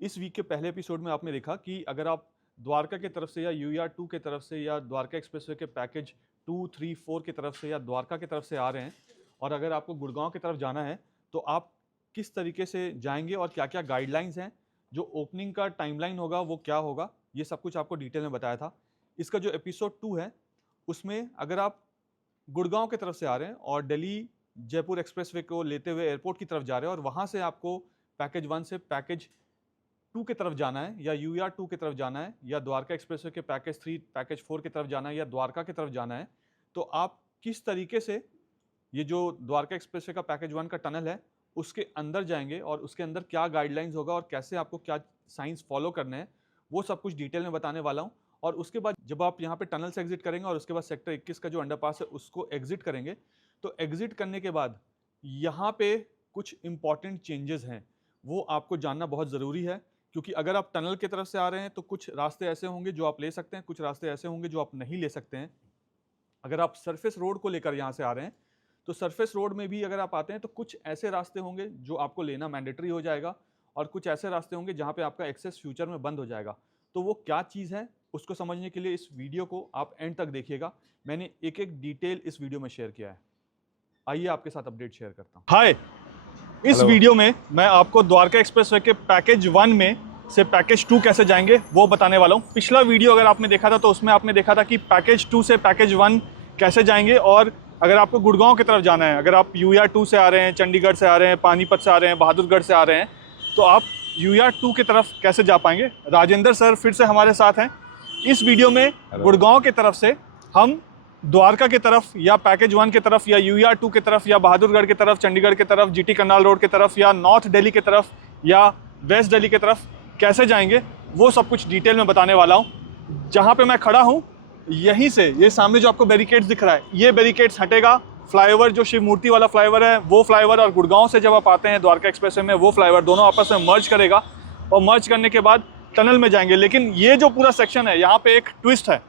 इस वीक के पहले एपिसोड में आपने देखा कि अगर आप द्वारका की तरफ से या UER2 की तरफ से या द्वारका एक्सप्रेसवे के पैकेज 2, 3, 4 की तरफ से या द्वारका की तरफ से आ रहे हैं और अगर आपको गुड़गांव की तरफ जाना है तो आप किस तरीके से जाएंगे और क्या क्या गाइडलाइंस हैं, जो ओपनिंग का टाइमलाइन होगा वो क्या होगा, ये सब कुछ आपको डिटेल में बताया था। इसका जो एपिसोड 2 है उसमें अगर आप गुड़गांव की तरफ से आ रहे हैं और दिल्ली जयपुर एक्सप्रेसवे को लेते हुए एयरपोर्ट की तरफ जा रहे हैं और वहाँ से आपको पैकेज 1 से पैकेज 2 की तरफ जाना है या UER2 की तरफ जाना है या द्वारका एक्सप्रेसवे के पैकेज 3 पैकेज 4 की तरफ जाना है या द्वारका की तरफ जाना है, तो आप किस तरीके से ये जो द्वारका एक्सप्रेसवे का पैकेज 1 का टनल है उसके अंदर जाएंगे और उसके अंदर क्या गाइडलाइंस होगा और कैसे आपको क्या साइंस फॉलो करने हैं, वो सब कुछ डिटेल में बताने वाला हूँ। और उसके बाद जब आप यहाँ पे टनल से एग्जिट करेंगे और उसके बाद सेक्टर 21 का जो अंडरपास है उसको एग्जिट करेंगे, तो एग्जिट करने के बाद यहाँ पे कुछ इंपॉर्टेंट चेंजेस हैं, वो आपको जानना बहुत ज़रूरी है। क्योंकि अगर आप टनल की तरफ से आ रहे हैं तो कुछ रास्ते ऐसे होंगे जो आप ले सकते हैं, कुछ रास्ते ऐसे होंगे जो आप नहीं ले सकते हैं। अगर आप सरफेस रोड को लेकर यहाँ से आ रहे हैं तो सरफेस रोड में भी अगर आप आते हैं तो कुछ ऐसे रास्ते होंगे जो आपको लेना मैंडेटरी हो जाएगा और कुछ ऐसे रास्ते होंगे जहाँ पे आपका एक्सेस फ्यूचर में बंद हो जाएगा। तो वो क्या चीज़ है उसको समझने के लिए इस वीडियो को आप एंड तक देखिएगा। मैंने एक एक डिटेल इस वीडियो में शेयर किया है। आइए आपके साथ अपडेट शेयर करता हूँ। हाय, इस वीडियो में मैं आपको द्वारका एक्सप्रेसवे के पैकेज 1 में से पैकेज 2 कैसे जाएंगे वो बताने वाला हूँ। पिछला वीडियो अगर आपने देखा था तो उसमें आपने देखा था कि पैकेज 2 से पैकेज 1 कैसे जाएंगे और अगर आपको गुड़गांव की तरफ जाना है, अगर आप UER2 से आ रहे हैं, चंडीगढ़ से आ रहे हैं, पानीपत से आ रहे हैं, बहादुरगढ़ से आ रहे हैं, तो आप UER2 की तरफ कैसे जा पाएंगे। राजेंद्र सर फिर से हमारे साथ हैं। इस वीडियो में गुड़गांव की तरफ से हम द्वारका की तरफ या पैकेज 1 की तरफ या UER2 की तरफ या बहादुरगढ़ की तरफ, चंडीगढ़ की तरफ, GT करनाल रोड की तरफ या नॉर्थ दिल्ली की तरफ या वेस्ट दिल्ली की तरफ कैसे जाएंगे वो सब कुछ डिटेल में बताने वाला हूँ। जहाँ पे मैं खड़ा हूँ यहीं से ये सामने जो आपको बैरिकेड्स दिख रहा है, ये बैरिकेड्स हटेगा। फ्लाईओवर जो शिव मूर्ति वाला फ्लाईओवर है वो फ्लाईओवर और गुड़गांव से जब आप आते हैं द्वारका एक्सप्रेसवे में वो फ्लाईओवर दोनों आपस में मर्ज करेगा और मर्ज करने के बाद टनल में जाएंगे। लेकिन ये जो पूरा सेक्शन है यहाँ पे एक ट्विस्ट है,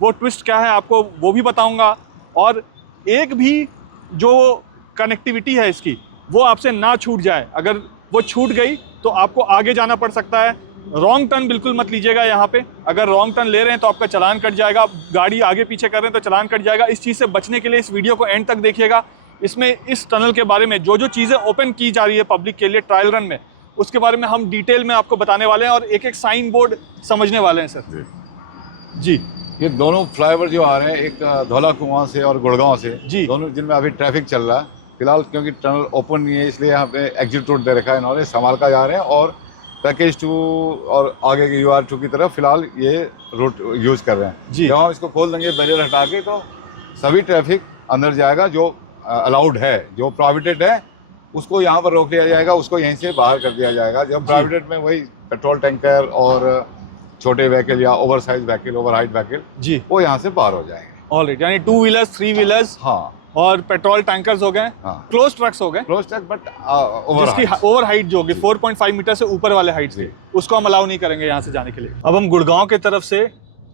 वो ट्विस्ट क्या है आपको वो भी बताऊंगा। और एक भी जो कनेक्टिविटी है इसकी वो आपसे ना छूट जाए, अगर वो छूट गई तो आपको आगे जाना पड़ सकता है। रॉन्ग टर्न बिल्कुल मत लीजिएगा यहाँ पे। अगर रॉन्ग टर्न ले रहे हैं तो आपका चालान कट जाएगा, गाड़ी आगे पीछे कर रहे हैं तो चालान कट जाएगा। इस चीज़ से बचने के लिए इस वीडियो को एंड तक देखिएगा। इसमें इस टनल के बारे में जो जो चीज़ें ओपन की जा रही है पब्लिक के लिए ट्रायल रन में, उसके बारे में हम डिटेल में आपको बताने वाले हैं और एक एक साइन बोर्ड समझने वाले हैं सर जी। ये दोनों फ्लाईओवर जो आ रहे हैं, एक धौला कुआं से और गुड़गांव से जी, दोनों जिनमें अभी ट्रैफिक चल रहा है फिलहाल, क्योंकि टनल ओपन नहीं है इसलिए यहाँ पे एग्जिट रूट दे रखा है इन्होंने, संभाल का जा रहे हैं। और पैकेज 2 और आगे के UER2 की तरफ फिलहाल ये रूट यूज़ कर रहे हैं जी। जब हम इसको खोल देंगे बैरियर हटा के तो सभी ट्रैफिक अंदर जाएगा। जो अलाउड है, जो प्रोहिबिटेड है उसको यहाँ पर रोक लिया जाएगा, उसको यहीं से बाहर कर दिया जाएगा। जब प्रोहिबिटेड में वही पेट्रोल टैंकर और छोटे व्हीकल या over size vehicle, over height vehicle जी, वो यहाँ से बाहर हो जाएंगे। ऑलराइट, यानी 2 व्हीलर्स, 3 व्हीलर्स हाँ, और पेट्रोल टैंकर्स हो गए, क्लोज ट्रक्स हो गए, क्लोज ट्रक बट जिसकी ओवर हाइट जो होगी 4.5 मीटर से ऊपर वाले हाइट से, उसको हम अलाउ नहीं करेंगे यहाँ से जाने के लिए। अब हम गुड़गांव की तरफ से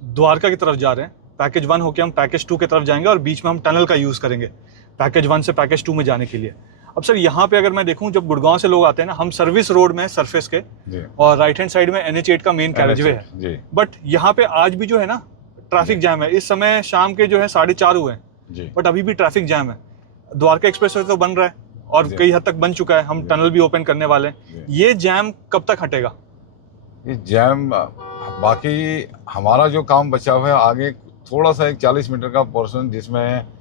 द्वारका की तरफ जा रहे हैं। पैकेज 1 होके हम पैकेज 2 की तरफ जाएंगे और बीच में हम टनल का यूज करेंगे पैकेज 1 से पैकेज 2 में जाने के लिए। अब सर यहाँ पे अगर मैं देखूँ, जब गुड़गांव से लोग आते हैं ना, हम सर्विस रोड में सरफेस के और राइट हैंड साइड में NH8 का मेन कैरेजवे है, बट यहाँ पे आज भी जो है ना ट्रैफिक जैम है। इस समय शाम के जो है 4:30 हुए हैं, बट अभी भी ट्रैफिक जैम है। द्वारका एक्सप्रेसवे तो बन रहा है और कई हद तक बन चुका है, हम टनल भी ओपन करने वाले हैं। ये जैम कब तक हटेगा? ये जैम बाकी हमारा जो काम बचा हुआ है आगे थोड़ा सा एक 40 मीटर का पोर्शन जिसमें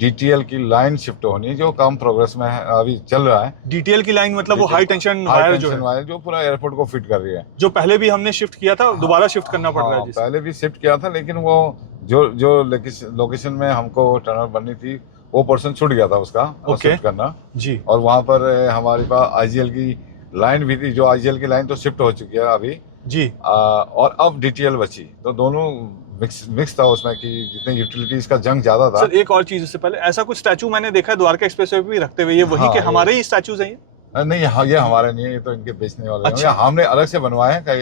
DTL की लाइन शिफ्ट होनी है, जो काम प्रोग्रेस में है, अभी चल रहा है। DTL की लाइन मतलब वो हाई टेंशन वायर जो पूरा एयरपोर्ट को फिट कर रही है, जो पहले भी हमने शिफ्ट किया था, दोबारा शिफ्ट करना पड़ रहा है। पहले भी शिफ्ट किया था लेकिन वो जो लोकेशन में हमको टनल बननी थी वो पोर्शन छूट गया था उसका शिफ्ट करना जी। और वहाँ पर हमारे पास IGL की लाइन भी थी, जो IGL की लाइन तो शिफ्ट हो चुकी है अभी जी। और अब DTL बची, तो दोनों मिक्स था उसमें कि जितने यूटिलिटीज का जंग ज्यादा था। सर एक और चीज, इससे पहले ऐसा कुछ स्टैचू मैंने देखा है द्वारका एक्सप्रेसवे पे भी रखते हुए, ये वही के हमारे ही स्टैचूज हैं ये? नहीं, ये हमारे नहीं है, ये तो इनके बेचने वाले हैं। अच्छा। हमने अलग से बनवाए हैं,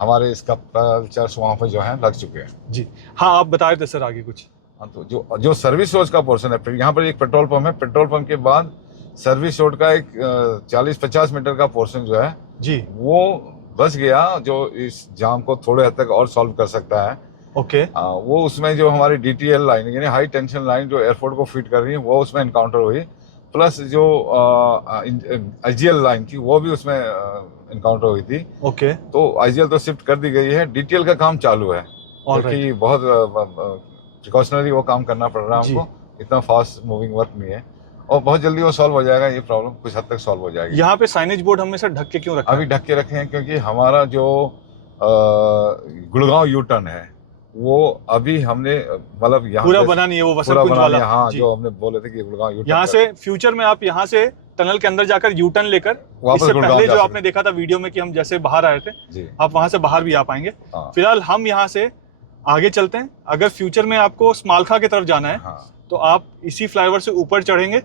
हमारे इसका चर्च वहाँ पर जो है लग चुके हैं जी। हाँ, आप बता रहे थे सर आगे कुछ। हाँ, तो जो सर्विस रोड का पोर्शन है, यहाँ पर एक पेट्रोल पंप है, पेट्रोल पंप के बाद सर्विस रोड का एक 40-50 मीटर का पोर्शन जो है जी, वो बस गया जो इस जाम को थोड़े हद तक और सॉल्व कर सकता है। ओके वो उसमें जो हमारी DTL लाइन यानी हाई टेंशन लाइन जो एयरपोर्ट को फीड कर रही है वो उसमें इनकाउंटर हुई, प्लस जो IGL लाइन थी वो भी उसमें इनकाउंटर हुई थी। ओके तो IGL तो शिफ्ट कर दी गई है, DTL का काम चालू है क्योंकि बहुत प्रिकॉशनरी वो काम करना पड़ रहा है हमको, इतना फास्ट मूविंग वर्क नहीं है और बहुत जल्दी वो सॉल्व हो जाएगा। ये प्रॉब्लम कुछ हद तक सॉल्व हो जाएगी। यहाँ पे साइनेज बोर्ड हमेशा ढक के क्यों रखा अभी ढक के रखे हैं क्योंकि हमारा जो गुड़गांव यू टर्न है वो अभी हमने मतलब यहाँ पूरा बना नहीं है, वो वसंत कुंज वाला। हाँ, जो हमने बोले थे कि गुड़गांव यू टर्न यहाँ से फ्यूचर में आप यहाँ से टनल के अंदर जाकर यू टर्न लेकर, इससे पहले जो आपने देखा था वीडियो में कि हम जैसे बाहर आए थे, आप वहां से बाहर भी आ पाएंगे। फिलहाल हम यहाँ से आगे चलते हैं। अगर फ्यूचर में आपको स्मालखा की तरफ जाना है तो आप इसी फ्लाईओवर से ऊपर चढ़ेंगे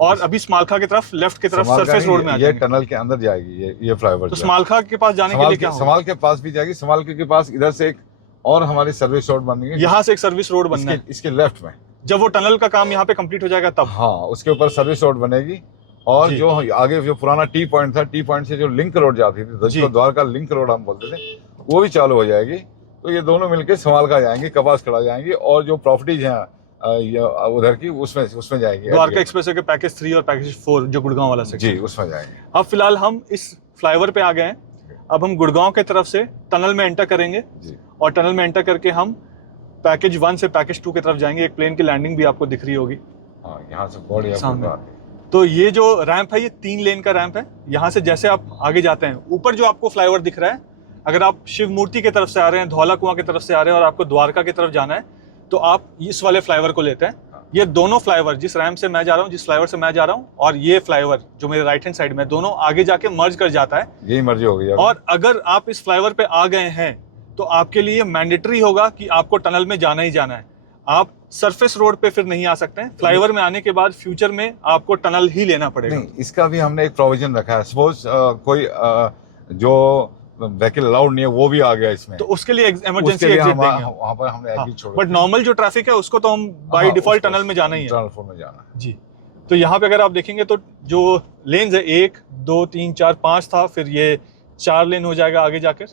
और अभी स्मालखा की तरफ लेफ्ट की तरफ सरफेस रोड में आ जाएंगे। ये टनल के अंदर जाएगी ये फ्लाईओवर। तो स्मालखा के पास जाने के लिए क्या होगा? स्माल के पास भी जाएगी। स्माल के पास इधर से एक और हमारी सर्विस रोड बननी है, यहाँ से एक सर्विस रोड बनना है इसके लेफ्ट में। जब वो टनल का काम यहाँ पे कंप्लीट हो जाएगा तब हाँ, उसके ऊपर सर्विस रोड बनेगी और जो आगे जो पुराना टी पॉइंट था, टी पॉइंट से जो लिंक रोड जाती थी, जिसको द्वारका लिंक रोड हम बोलते थे, वो भी चालू हो जाएगी। तो ये दोनों मिलके स्मालखा जाएंगे, कपास खड़ा जाएंगी और जो प्रॉपर्टीज हैं उधर की उसमें जाएंगी। द्वारका एक्सप्रेसवे के पैकेज 3 और पैकेज 4 जो गुड़गांव वाला सेक्शन, जी उसमें जाएंगे। अब फिलहाल हम इस फ्लाईओवर पे आ गए हैं। अब हम गुड़गांव के तरफ से टनल में एंटर करेंगे और टनल में एंटर करके हम पैकेज 1 से पैकेज 2 की तरफ जाएंगे। एक प्लेन की लैंडिंग भी आपको दिख रही होगी यहाँ से बॉडी सामने। तो ये जो रैंप है ये 3 लेन का रैंप है। यहाँ से जैसे आप आगे जाते हैं, ऊपर जो आपको फ्लाईओवर दिख रहा है, अगर आप शिव मूर्ति की तरफ से आ रहे हैं, धौला कुआं की तरफ से आ रहे हैं और आपको द्वारका की तरफ जाना है तो आप इस वाले फ्लाईओवर को लेते हैं। ये दोनों फ्लाईओवर, जिस रैंप से मैं जा रहा हूँ, जिस फ्लाईओवर से मैं जा रहा हूँ, और ये फ्लाईओवर जो मेरे राइट हैंड साइड में, दोनों आगे जाके मर्ज कर जाता है। यही मर्ज हो गया। और अगर आप इस फ्लाईओवर पे आ गए हैं तो आपके लिए मैंडेटरी होगा कि आपको टनल में जाना ही जाना है। आप सरफेस रोड पे फिर नहीं आ सकते हैं। फ्लाईओवर में आने के बाद फ्यूचर में आपको टनल ही लेना पड़ेगा। नहीं, इसका भी हमने एक प्रोविजन रखा है। सपोज कोई जो व्हीकल अलाउड नहीं है वो भी आ गया इसमें, तो उसके लिए इमरजेंसी एग्जिट देंगे वहां पर हमने एग्जिट छोड़ा। बट नॉर्मल जो ट्रैफिक है उसको तो हम बाय डिफॉल्ट टनल में जाना ही है। टनल 4 में जाना है जी। तो यहाँ पे अगर आप देखेंगे तो जो लेन्स है 1 2 3 4 5 था, फिर ये 4 लेन हो जाएगा आगे जाकर।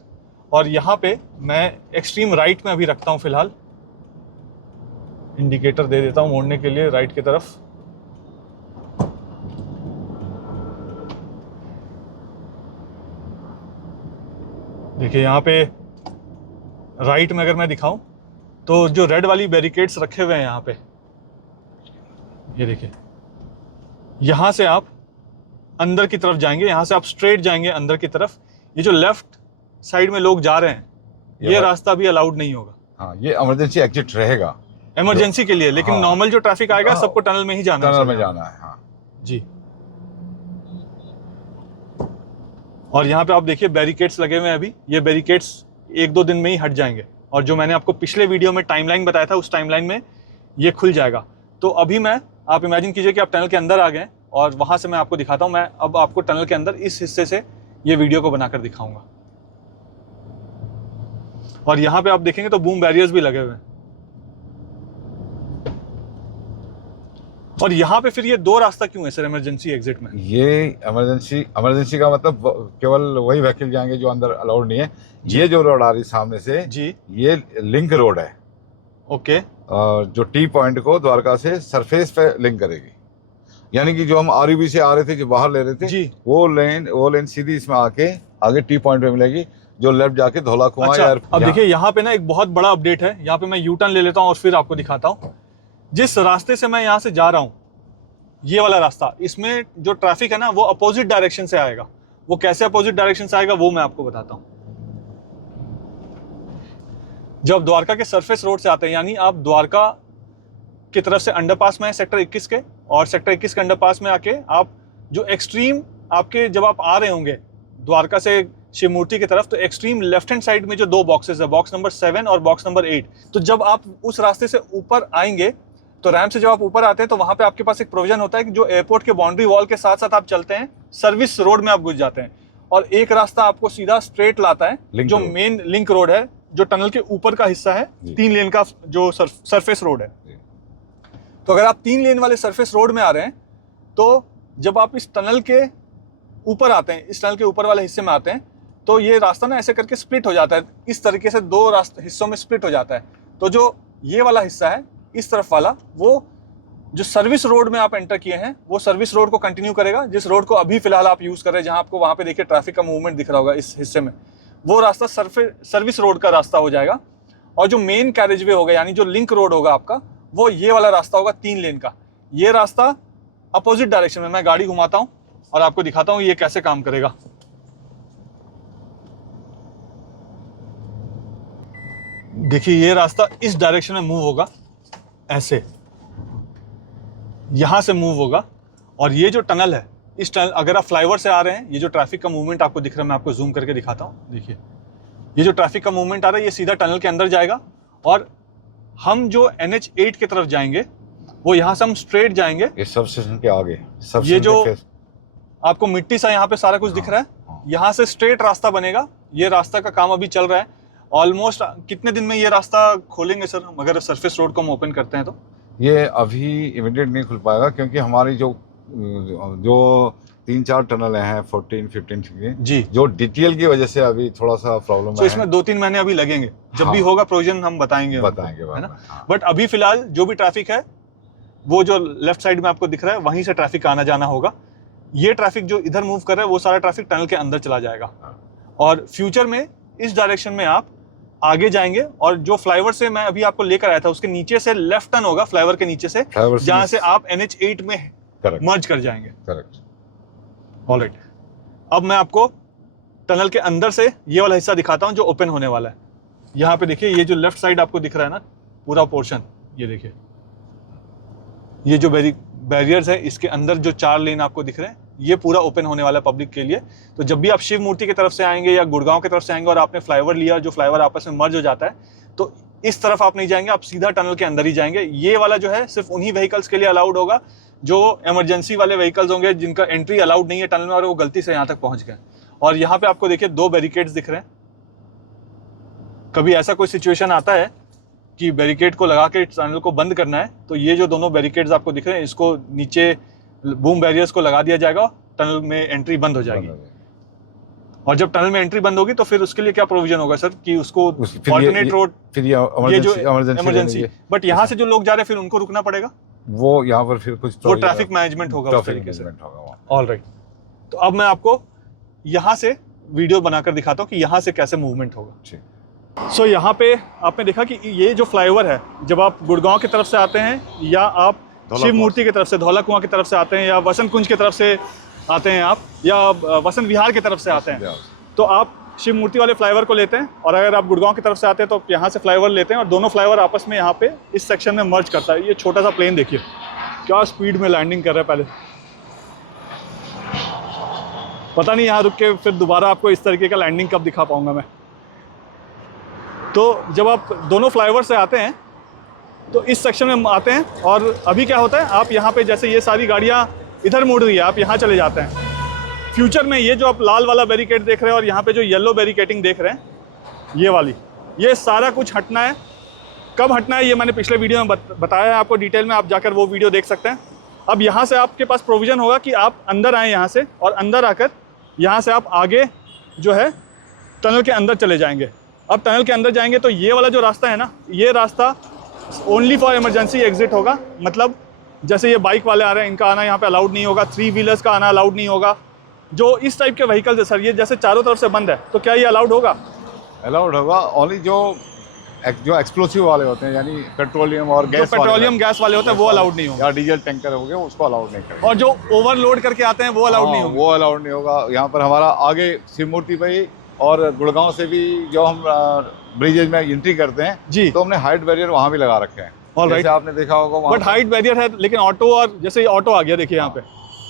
और यहाँ पे मैं एक्सट्रीम राइट में अभी रखता हूँ फिलहाल, इंडिकेटर दे देता हूँ मोड़ने के लिए राइट की तरफ। देखिए यहाँ पे राइट में अगर मैं दिखाऊं तो जो रेड वाली बैरिकेड्स रखे हुए हैं यहाँ पे, ये देखिए, यहाँ से आप अंदर की तरफ जाएंगे, यहाँ से आप स्ट्रेट जाएंगे अंदर की तरफ। ये जो लेफ्ट साइड में लोग जा रहे हैं ये रास्ता भी अलाउड नहीं होगा। हाँ, ये इमरजेंसी एग्जिट रहेगा इमरजेंसी के लिए, लेकिन नॉर्मल जो ट्रैफिक आएगा सबको टनल में ही जाना है। टनल में जाना है। हाँ जी। और यहाँ पे आप देखिए बैरिकेड्स लगे हुए हैं अभी। ये बैरिकेड्स 1-2 दिन में ही हट जाएंगे और जो मैंने आपको पिछले वीडियो में टाइमलाइन बताया था उस टाइमलाइन में ये खुल जाएगा। तो अभी आप इमेजिन कीजिए कि आप टनल के अंदर आ गए और वहां से मैं आपको दिखाता हूं। मैं अब आपको टनल के अंदर इस हिस्से से ये वीडियो को बनाकर दिखाऊंगा। और यहाँ पे आप देखेंगे तो बूम बैरियर्स भी लगे हुए हैं। और यहाँ पे फिर ये 2 रास्ता क्यों है सर इमरजेंसी एग्जिट में? ये इमरजेंसी का मतलब केवल वही व्हीकल जाएंगे जो अंदर अलाउड नहीं है। ये जो रोड आ रही सामने से जी, ये लिंक रोड है। ओके। जो टी पॉइंट को द्वारका से सरफेस पे लिंक करेगी। यानी कि जो हम आरयूबी से आ रहे थे, जो बाहर ले रहे थे जी, वो लेन सीधी इसमें आके आगे टी पॉइंट पे मिलेगी, जो लेफ्ट जाके धौला कुआं। अच्छा, अब देखिए यहाँ पे ना एक बहुत बड़ा अपडेट है। यहाँ पे मैं यू टर्न ले लेता हूँ और फिर आपको दिखाता हूँ। जिस रास्ते से मैं यहाँ से जा रहा हूँ, ये वाला रास्ता, इसमें जो ट्रैफिक है ना वो अपोजिट डायरेक्शन से आएगा। वो कैसे अपोजिट डायरेक्शन से आएगा वो मैं आपको बताता हूँ। जब द्वारका के सरफेस रोड से आते हैं, यानी आप द्वारका की तरफ से अंडरपास में है सेक्टर 21 के, और सेक्टर 21 के अंडरपास में आके आप जो एक्सट्रीम आपके जब आप आ रहे होंगे द्वारका से शिव मूर्ति की तरफ, तो एक्सट्रीम लेफ्ट हैंड साइड में जो 2 बॉक्सेस है, बॉक्स नंबर 7 और बॉक्स नंबर 8, तो जब आप उस रास्ते से ऊपर आएंगे तो रैंप से जब आप ऊपर आते हैं तो वहां पे आपके पास एक प्रोविजन होता है कि जो एयरपोर्ट के बाउंड्री वॉल के साथ साथ आप चलते हैं, सर्विस रोड में आप घुस जाते हैं और एक रास्ता आपको सीधा स्ट्रेट लाता है जो मेन लिंक रोड है, जो टनल के ऊपर का हिस्सा है, 3 लेन का जो सरफेस रोड है। तो अगर आप 3 लेन वाले सरफेस रोड में आ रहे हैं तो जब आप इस टनल के ऊपर आते हैं, इस टनल के ऊपर वाले हिस्से में आते हैं, तो ये रास्ता ना ऐसे करके स्प्लिट हो जाता है, इस तरीके से दो रास्ते हिस्सों में स्प्लिट हो जाता है। तो जो ये वाला हिस्सा है इस तरफ वाला, वो जो सर्विस रोड में आप एंटर किए हैं वो सर्विस रोड को कंटिन्यू करेगा, जिस रोड को अभी फिलहाल आप यूज कर रहे हैं, जहां आपको वहां पे देखिए ट्रैफिक का मूवमेंट दिख रहा होगा इस हिस्से में, वो रास्ता सर्विस रोड का रास्ता हो जाएगा। और जो मेन कैरेज वे होगा यानी जो लिंक रोड होगा आपका, वो ये वाला रास्ता होगा 3 लेन का। ये रास्ता अपोजिट डायरेक्शन में, मैं गाड़ी घुमाता हूं और आपको दिखाता हूं ये कैसे काम करेगा। देखिए ये रास्ता इस डायरेक्शन में मूव होगा, ऐसे यहां से मूव होगा। और ये जो टनल है, इस टनल अगर आप फ्लाईओवर से आ रहे हैं, ये जो ट्रैफिक का मूवमेंट आपको दिख रहा है, मैं आपको जूम करके दिखाता हूं। देखिए ये जो ट्रैफिक का मूवमेंट आ रहा है ये सीधा टनल के अंदर जाएगा, और हम जो NH8 की तरफ जाएंगे वो यहां से हम स्ट्रेट जाएंगे। ये सब स्टेशन के आगे, ये जो आपको मिट्टी सा यहाँ पे सारा कुछ दिख रहा है, यहाँ से स्ट्रेट रास्ता बनेगा। ये रास्ता का काम अभी चल रहा है। ऑलमोस्ट कितने दिन में ये रास्ता खोलेंगे सर, अगर सरफेस रोड को हम ओपन करते हैं तो? ये अभी इमीडिएट नहीं खुल पाएगा, क्योंकि हमारी जो 3-4 टनल हैं 14-15 की जी, जो DTL की वजह से अभी थोड़ा सा प्रॉब्लम तो इसमें 2-3 महीने अभी लगेंगे। जब भी होगा प्रोविजन हम बताएंगे है ना। बट अभी फिलहाल जो भी ट्रैफिक है वो जो लेफ्ट साइड में आपको दिख रहा है वहीं से ट्रैफिक आना जाना होगा। ये ट्रैफिक जो इधर मूव कर रहा है वो सारा ट्रैफिक टनल के अंदर चला जाएगा। और फ्यूचर में इस डायरेक्शन में आप आगे जाएंगे, और जो फ्लाईओवर से मैं अभी आपको लेकर आया था उसके नीचे से लेफ्ट टर्न होगा, फ्लाईओवर के नीचे से, जहां से आप NH8 में मर्ज कर जाएंगे। करेक्ट। ऑलराइट, अब मैं आपको टनल के अंदर से ये वाला हिस्सा दिखाता हूं जो ओपन होने वाला है। यहाँ पे देखिए ये जो लेफ्ट साइड आपको दिख रहा है ना पूरा पोर्शन, ये देखिए ये जो बैरियर्स है इसके अंदर जो 4 लेन आपको दिख रहे हैं ये पूरा ओपन होने वाला है पब्लिक के लिए। तो जब भी आप शिव मूर्ति की तरफ से आएंगे या गुड़गांव की तरफ से आएंगे और आपने फ्लाईओवर लिया, जो फ्लाईओवर आपस में मर्ज हो जाता है, तो इस तरफ आप नहीं जाएंगे, आप सीधा टनल के अंदर ही जाएंगे। ये वाला जो है सिर्फ उन्हीं व्हीकल्स के लिए अलाउड होगा जो इमरजेंसी वाले व्हीकल्स होंगे, जिनका एंट्री अलाउड नहीं है टनल में और वो गलती से यहाँ तक पहुंच गए। और यहाँ पे आपको देखिए 2 बैरिकेड्स दिख रहे हैं। कभी ऐसा कोई सिचुएशन आता है कि बैरिकेड को लगा के टनल को बंद करना है, तो ये जो दोनों बैरिकेड्स आपको दिख रहे हैं इसको नीचे बूम बैरियर्स को लगा दिया जाएगा, टनल में एंट्री बंद हो जाएगी। और जब टनल में एंट्री बंद होगी तो फिर उसके लिए क्या प्रोविजन होगा सर, कि उसको ऑल्टरनेट रोड, फिर ये जो इमरजेंसी, बट यहाँ से जो लोग जा रहे हैं फिर उनको रुकना पड़ेगा, वो यहाँ पर फिर कुछ वो ट्रैफिक मैनेजमेंट होगा उस तरीके से। ऑलराइट, तो अब मैं आपको यहाँ से वीडियो बनाकर दिखाता हूँ कि यहाँ से कैसे मूवमेंट होगा। सो यहाँ पे आपने देखा कि ये जो फ्लाईओवर है, जब आप गुड़गांव की तरफ से आते हैं या आप शिव मूर्ति की तरफ से, धौला कुआं की तरफ से आते हैं, या वसंत कुंज की तरफ से आते हैं आप, या वसंत विहार की तरफ से आते हैं, तो आप शिव मूर्ति वाले फ्लाईओवर को लेते हैं। और अगर आप गुड़गांव की तरफ से आते हैं तो यहाँ से फ्लाईओवर लेते हैं, और दोनों फ्लाईओवर आपस में यहाँ पे इस सेक्शन में मर्ज करता है। ये छोटा सा प्लेन देखिए क्या स्पीड में लैंडिंग कर रहा है। पहले पता नहीं यहाँ रुक के फिर दोबारा आपको इस तरीके का लैंडिंग कब दिखा पाऊंगा मैं। तो जब आप दोनों फ्लाईओवर से आते हैं तो इस सेक्शन में आते हैं, और अभी क्या होता है, आप यहाँ पे जैसे ये सारी गाड़ियाँ इधर मुड़ रही है, आप यहाँ चले जाते हैं। फ्यूचर में ये जो आप लाल वाला बैरिकेड देख रहे हैं और यहाँ पे जो येलो बैरिकेडिंग देख रहे हैं, ये वाली, ये सारा कुछ हटना है। कब हटना है ये मैंने पिछले वीडियो में बताया है आपको डिटेल में, आप जाकर वो वीडियो देख सकते हैं। अब यहाँ से आपके पास प्रोविज़न होगा कि आप अंदर आएँ यहाँ से, और अंदर आकर यहाँ से आप आगे जो है टनल के अंदर चले जाएंगे। अब टनल के अंदर जाएंगे तो ये वाला जो रास्ता है ना, ये रास्ता ओनली फॉर इमरजेंसी एग्जिट होगा। मतलब जैसे ये बाइक वाले आ रहे हैं, इनका आना यहाँ पे अलाउड नहीं होगा, 3 व्हीलर्स का आना अलाउड नहीं होगा। जो इस टाइप के व्हीकल्स है सर, ये जैसे चारों तरफ से बंद है, तो क्या ये अलाउड होगा? अलाउड होगा ओनली जो एक्सप्लोसिव वाले होते हैं, यानी पेट्रोलियम और गैस, गैस वाले होते हैं वो अलाउड नहीं होगा, या डीजल टैंकर हो गए उसको अलाउड नहीं करेंगे। और जो ओवरलोड करके आते हैं वो अलाउड नहीं होगा, वो अलाउड नहीं होगा। यहाँ पर हमारा आगे शिव मूर्ति पे ही और गुड़गांव से भी जो हम ब्रिजेज में एंट्री करते हैं जी, तो हमने हाइट बैरियर वहाँ भी लगा रखे हैं। जैसे आपने देखा होगा, बट हाइट बैरियर है, लेकिन ऑटो, और जैसे ये ऑटो आ गया देखिए यहाँ पे,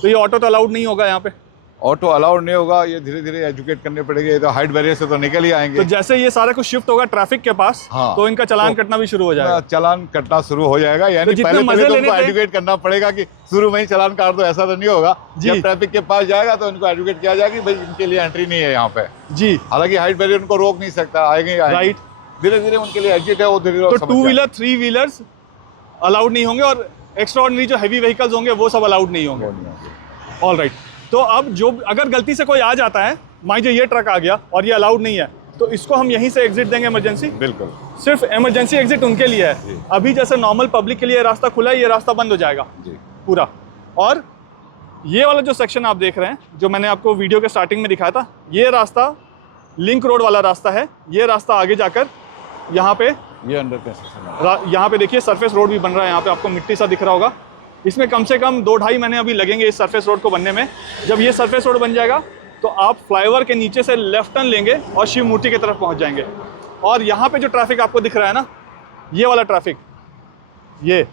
तो ये ऑटो तो अलाउड नहीं होगा, यहाँ पे ऑटो अलाउड नहीं होगा। ये धीरे धीरे एजुकेट करने पड़ेगा, तो हाइट बैरियर से तो निकल ही आएंगे। तो जैसे ये सारा कुछ शिफ्ट होगा ट्रैफिक के पास, हाँ, तो इनका चालान कटना भी शुरू हो जाएगा। चालान कटना शुरू हो जाएगा, यानी तो पहले तो उनको एजुकेट करना पड़ेगा कि शुरू में ही चालान काट दो, ऐसा तो नहीं होगा। जब ट्रैफिक के पास जाएगा तो इनको एजुकेट किया जाएगा कि भाई इनके लिए एंट्री नहीं है यहाँ पे जी। हालांकि हाइट बैरियर उनको रोक नहीं सकता, आएंगे राइट, धीरे धीरे उनके लिए एग्जिट है वो धीरे। तो 2 व्हीलर 3 व्हीलर्स अलाउड नहीं होंगे, और एक्स्ट्राऑर्डिनरी जो हैवी व्हीकल्स होंगे वो सब अलाउड नहीं होंगे। ऑलराइट, तो अब जो अगर गलती से कोई आ जाता है मान लीजिए ये ट्रक आ गया और ये अलाउड नहीं है, तो इसको हम यहीं से एग्जिट देंगे इमरजेंसी। बिल्कुल, सिर्फ इमरजेंसी एग्जिट उनके लिए है। अभी जैसे नॉर्मल पब्लिक के लिए रास्ता खुला है, ये रास्ता बंद हो जाएगा जी पूरा। और ये वाला जो सेक्शन आप देख रहे हैं, जो मैंने आपको वीडियो के स्टार्टिंग में दिखाया था, ये रास्ता लिंक रोड वाला रास्ता है। ये रास्ता आगे जाकर यहाँ पे, ये अंडर कंस्ट्रक्शन है। यहाँ पे देखिए सरफेस रोड भी बन रहा है। यहाँ पे आपको मिट्टी सा दिख रहा होगा। इसमें कम से कम 2-2.5 महीने अभी लगेंगे इस सरफेस रोड को बनने में। जब ये सरफेस रोड बन जाएगा तो आप फ्लाईओवर के नीचे से लेफ्ट टर्न लेंगे और शिव मूर्ति की तरफ पहुँच जाएंगे। और यहाँ पे जो ट्रैफिक आपको दिख रहा है ना, ये वाला ट्रैफिक, ये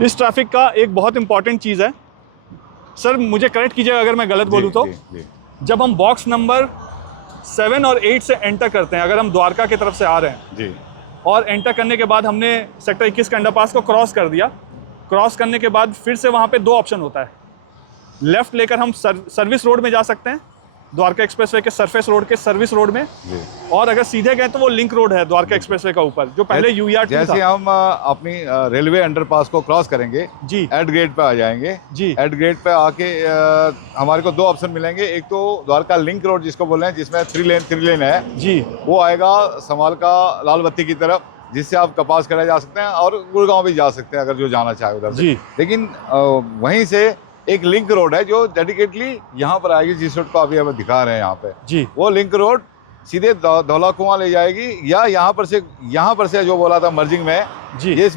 इस ट्रैफिक का एक बहुत इंपॉर्टेंट चीज़ है। सर मुझे करेक्ट कीजिएगा अगर मैं गलत बोलूँ तो। जब हम बॉक्स नंबर 7 और 8 से एंटर करते हैं, अगर हम द्वारका की तरफ से आ रहे हैं जी, और एंटर करने के बाद हमने सेक्टर 21 के अंडरपास को क्रॉस कर दिया, क्रॉस करने के बाद फिर से वहाँ पे 2 ऑप्शन होता है। लेफ़्ट लेकर हम सर्विस रोड में जा सकते हैं, द्वारका एक्सप्रेसवे के सरफेस रोड के सर्विस रोड में जी। और अगर सीधे गए तो वो लिंक रोड है द्वारका एक्सप्रेसवे का ऊपर, जो पहले यूआर जैसे हम अपनी रेलवे अंडरपास को क्रॉस करेंगे जी, एड गेट पे आ जाएंगे जी। एड गेट पे आके हमारे को 2 ऑप्शन मिलेंगे। एक तो द्वारका लिंक रोड जिसको बोल रहे हैं, जिसमें 3 लेन है जी, वो आएगा समाल का लाल बत्ती की तरफ, जिससे आप कपास करा जा सकते हैं और गुड़गांव भी जा सकते हैं अगर जो जाना चाहे उधर से। लेकिन वहीं से एक लिंक रोड है जो डेडिकेटली यहाँ पर आएगी, जिस रोड को अभी हम दिखा रहे हैं यहाँ पे जी। वो लिंक रोड सीधे धौला कुआं ले जाएगी, या यहाँ पर से जो बोला था मर्जिंग में जी, ये इस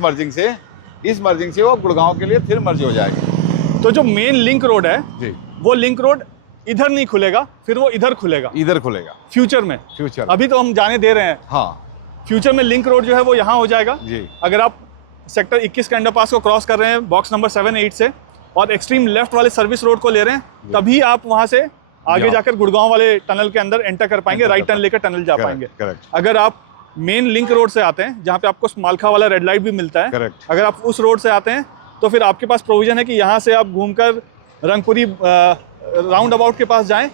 मर्जिंग से वो गुड़गांव के लिए फिर मर्ज हो जाएगी। तो जो मेन लिंक रोड है जी, वो लिंक रोड इधर नहीं खुलेगा, फिर वो इधर खुलेगा फ्यूचर में। अभी तो हम जाने दे रहे हैं, हाँ। फ्यूचर में लिंक रोड जो है वो यहाँ हो जाएगा जी। अगर आप सेक्टर 21 के अंडरपास को क्रॉस कर रहे हैं बॉक्स नंबर 7-8 से और एक्सट्रीम लेफ्ट वाले सर्विस रोड को ले रहे हैं, तभी आप वहां से आगे जाकर गुड़गांव वाले टनल के अंदर एंटर कर पाएंगे, राइट टर्न लेकर टनल जा पाएंगे। अगर आप मेन लिंक रोड से आते हैं, जहां पे आपको मालखा वाला रेड लाइट भी मिलता है, अगर आप उस रोड से आते हैं तो फिर आपके पास प्रोविजन है कि यहाँ से आप घूमकर रंगपुरी राउंड अबाउट के पास जाएं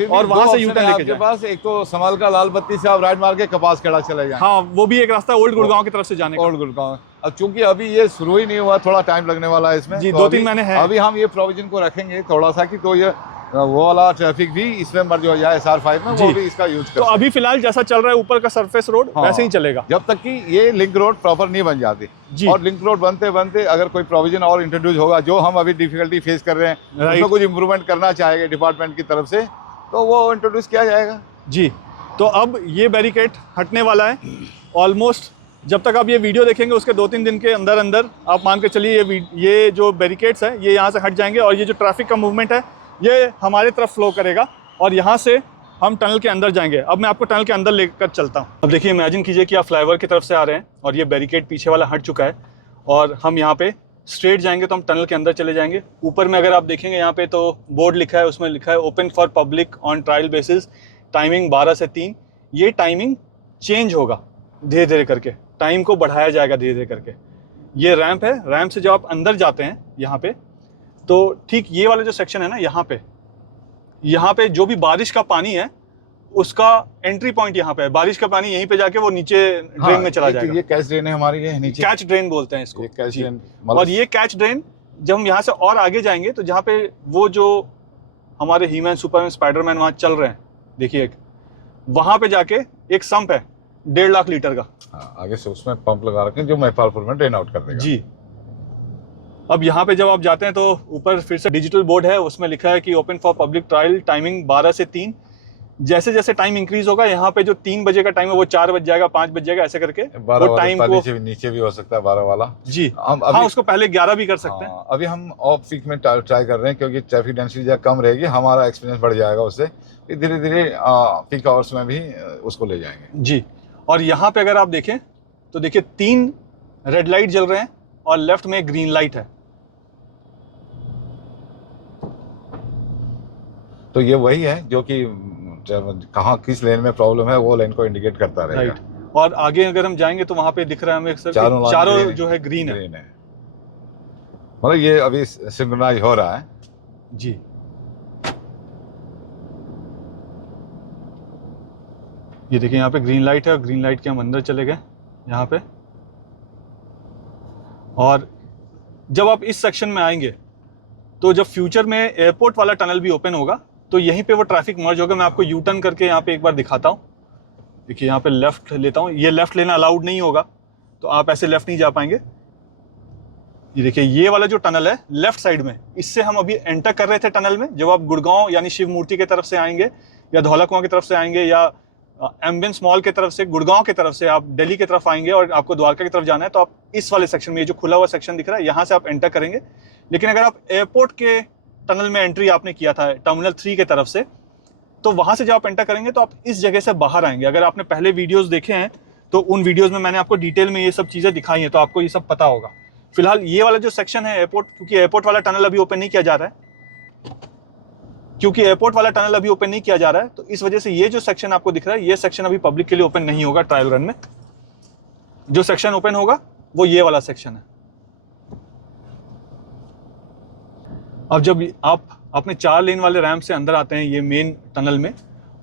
और वहां से यूटर्न लेके जाएं। पास एक तो समाल का लाल बत्ती से आप राइट मार के कपास खेड़ा चले जाएं। हाँ, वो भी एक रास्ता ओल्ड गुड़गांव की तरफ से जाने का। ओल्ड गुड़गांव, अब चूंकि अभी ये शुरू ही नहीं हुआ, थोड़ा टाइम लगने वाला है इसमें जी, तो 2-3 महीने है। अभी हम ये प्रोविजन को रखेंगे थोड़ा सा कि तो ये वो वाला ट्रैफिक भी इसमें मर्ज हो जाए SR5 में, वो भी इसका यूज कर। तो अभी फिलहाल जैसा चल रहा है ऊपर का सरफेस रोड वैसे ही चलेगा जब तक कि ये लिंक रोड प्रॉपर नहीं बन जाती जी। और लिंक रोड बनते बनते अगर कोई प्रोविजन और इंट्रोड्यूस होगा, जो हम अभी डिफिकल्टी फेस कर रहे हैं, उसमें कुछ इम्प्रूवमेंट करना चाहेंगे डिपार्टमेंट की तरफ से, तो वो इंट्रोड्यूस किया जाएगा जी। तो अब ये बैरिकेड हटने वाला है ऑलमोस्ट। जब तक आप ये वीडियो देखेंगे उसके 2-3 दिन के अंदर अंदर आप मान के चलिए ये जो बैरिकेड्स हैं ये यहाँ से हट जाएंगे और ये जो ट्रैफिक का मूवमेंट है ये हमारे तरफ फ्लो करेगा और यहाँ से हम टनल के अंदर जाएंगे। अब मैं आपको टनल के अंदर लेकर चलता हूँ। अब देखिए, इमेजिन कीजिए कि आप फ्लाईओवर की तरफ से आ रहे हैं और ये बैरिकेड पीछे वाला हट चुका है और हम यहाँ पे स्ट्रेट जाएंगे तो हम टनल के अंदर चले जाएंगे। ऊपर में अगर आप देखेंगे यहाँ पे तो बोर्ड लिखा है, उसमें लिखा है open for public on trial basis, timing 12 से 3। ये टाइमिंग चेंज होगा धीरे धीरे करके, टाइम को बढ़ाया जाएगा धीरे धीरे करके। ये रैंप है, रैंप से जब आप अंदर जाते हैं यहाँ पे, तो ठीक ये वाला जो सेक्शन है ना, यहाँ पे जो भी बारिश का पानी है उसका एंट्री पॉइंट यहाँ पे है। बारिश का पानी यहीं पे जाके वो नीचे ड्रेन में चला जाएगा। ये कैच ड्रेन है हमारी, ये नीचे कैच ड्रेन बोलते हैं इसको। कैच ड्रेन, और ये कैच ड्रेन जब हम यहाँ से और आगे जाएंगे तो जहाँ पे वो जो हमारे हीमैन, सुपरमैन, स्पाइडरमैन वहाँ चल रहे हैं, देखिए वहाँ पे जाके एक सम्प है 1.5 लाख लीटर का। आगे से उसमें पंप लगा रखे हैं जो महिपालपुर में ड्रेन आउट कर देगा जी। अब यहाँ पे जब आप जाते हैं तो ऊपर फिर से डिजिटल बोर्ड है, उसमें लिखा है कि open for public trial, timing 12 से 3। जैसे जैसे टाइम इंक्रीज होगा, यहाँ पे जो 3 बजे का टाइम है वो 4 बज जाएगा, 5 बज जाएगा, ऐसे करके वो टाइम को नीचे भी हो सकता है 12 वाला जी। हाँ, उसको पहले 11 भी कर सकते हैं। अभी हम ऑफ पीक में ट्राई कर रहे हैं क्योंकि ट्रैफिक डेंसिटी कम रहेगी, हमारा एक्सपीरियंस बढ़ जाएगा उससे। धीरे धीरे पीक आवर्स में भी उसको ले जाएंगे जी। और यहाँ पे अगर आप देखें तो देखिए 3 रेड लाइट जल रहे हैं और लेफ्ट में ग्रीन लाइट है। तो ये वही है जो कि कहाँ किस लेन में प्रॉब्लम है वो लेन को इंडिकेट करता रहेगा। और आगे अगर हम जाएंगे तो वहाँ पे दिख रहा है हमें चारों जो है ग्रीन है। मतलब ये अभी सिंक्रोनाइज हो रहा है जी। ये देखिए यहाँ पे ग्रीन लाइट है और ग्रीन लाइट के हम अंदर चले गए यहाँ पे। और जब आप इस सेक्शन में आएंगे तो जब फ्यूचर में एयरपोर्ट वाला टनल भी ओपन होगा तो यहीं पे वो ट्रैफिक मर्ज होगा। मैं आपको यू टर्न करके यहाँ पे एक बार दिखाता हूँ। देखिए यहाँ पे लेफ्ट लेता हूँ, ये लेफ्ट लेना अलाउड नहीं होगा, तो आप ऐसे लेफ्ट नहीं जा पाएंगे। ये देखिए ये वाला जो टनल है लेफ्ट साइड में, इससे हम अभी एंटर कर रहे थे टनल में। जब आप गुड़गांव यानी शिव मूर्ति की तरफ से आएंगे, या धौला कुआं की तरफ से आएंगे, या एम्बियंस मॉल की तरफ से गुड़गांव की तरफ से आप दिल्ली की तरफ आएंगे और आपको द्वारका की तरफ जाना है, तो आप इस वाले सेक्शन में, ये जो खुला हुआ सेक्शन दिख रहा है, यहाँ से आप एंटर करेंगे। लेकिन अगर आप एयरपोर्ट के टनल में एंट्री आपने किया था टर्मिनल 3 की तरफ से, तो वहां से जब आप एंटर करेंगे तो आप इस जगह से बाहर आएंगे। अगर आपने पहले वीडियोस देखे हैं तो उन वीडियोस में मैंने आपको डिटेल में ये सब चीजें दिखाई हैं, तो आपको ये सब पता होगा। फिलहाल ये वाला जो सेक्शन है एयरपोर्ट, क्योंकि एयरपोर्ट वाला टनल अभी ओपन नहीं किया जा रहा है, तो इस वजह से ये जो सेक्शन आपको दिख रहा है, ये सेक्शन अभी पब्लिक के लिए ओपन नहीं होगा ट्रायल रन में। जो सेक्शन ओपन होगा वो ये वाला सेक्शन है। अब जब आप अपने 4 लेन वाले रैंप से अंदर आते हैं ये मेन टनल में,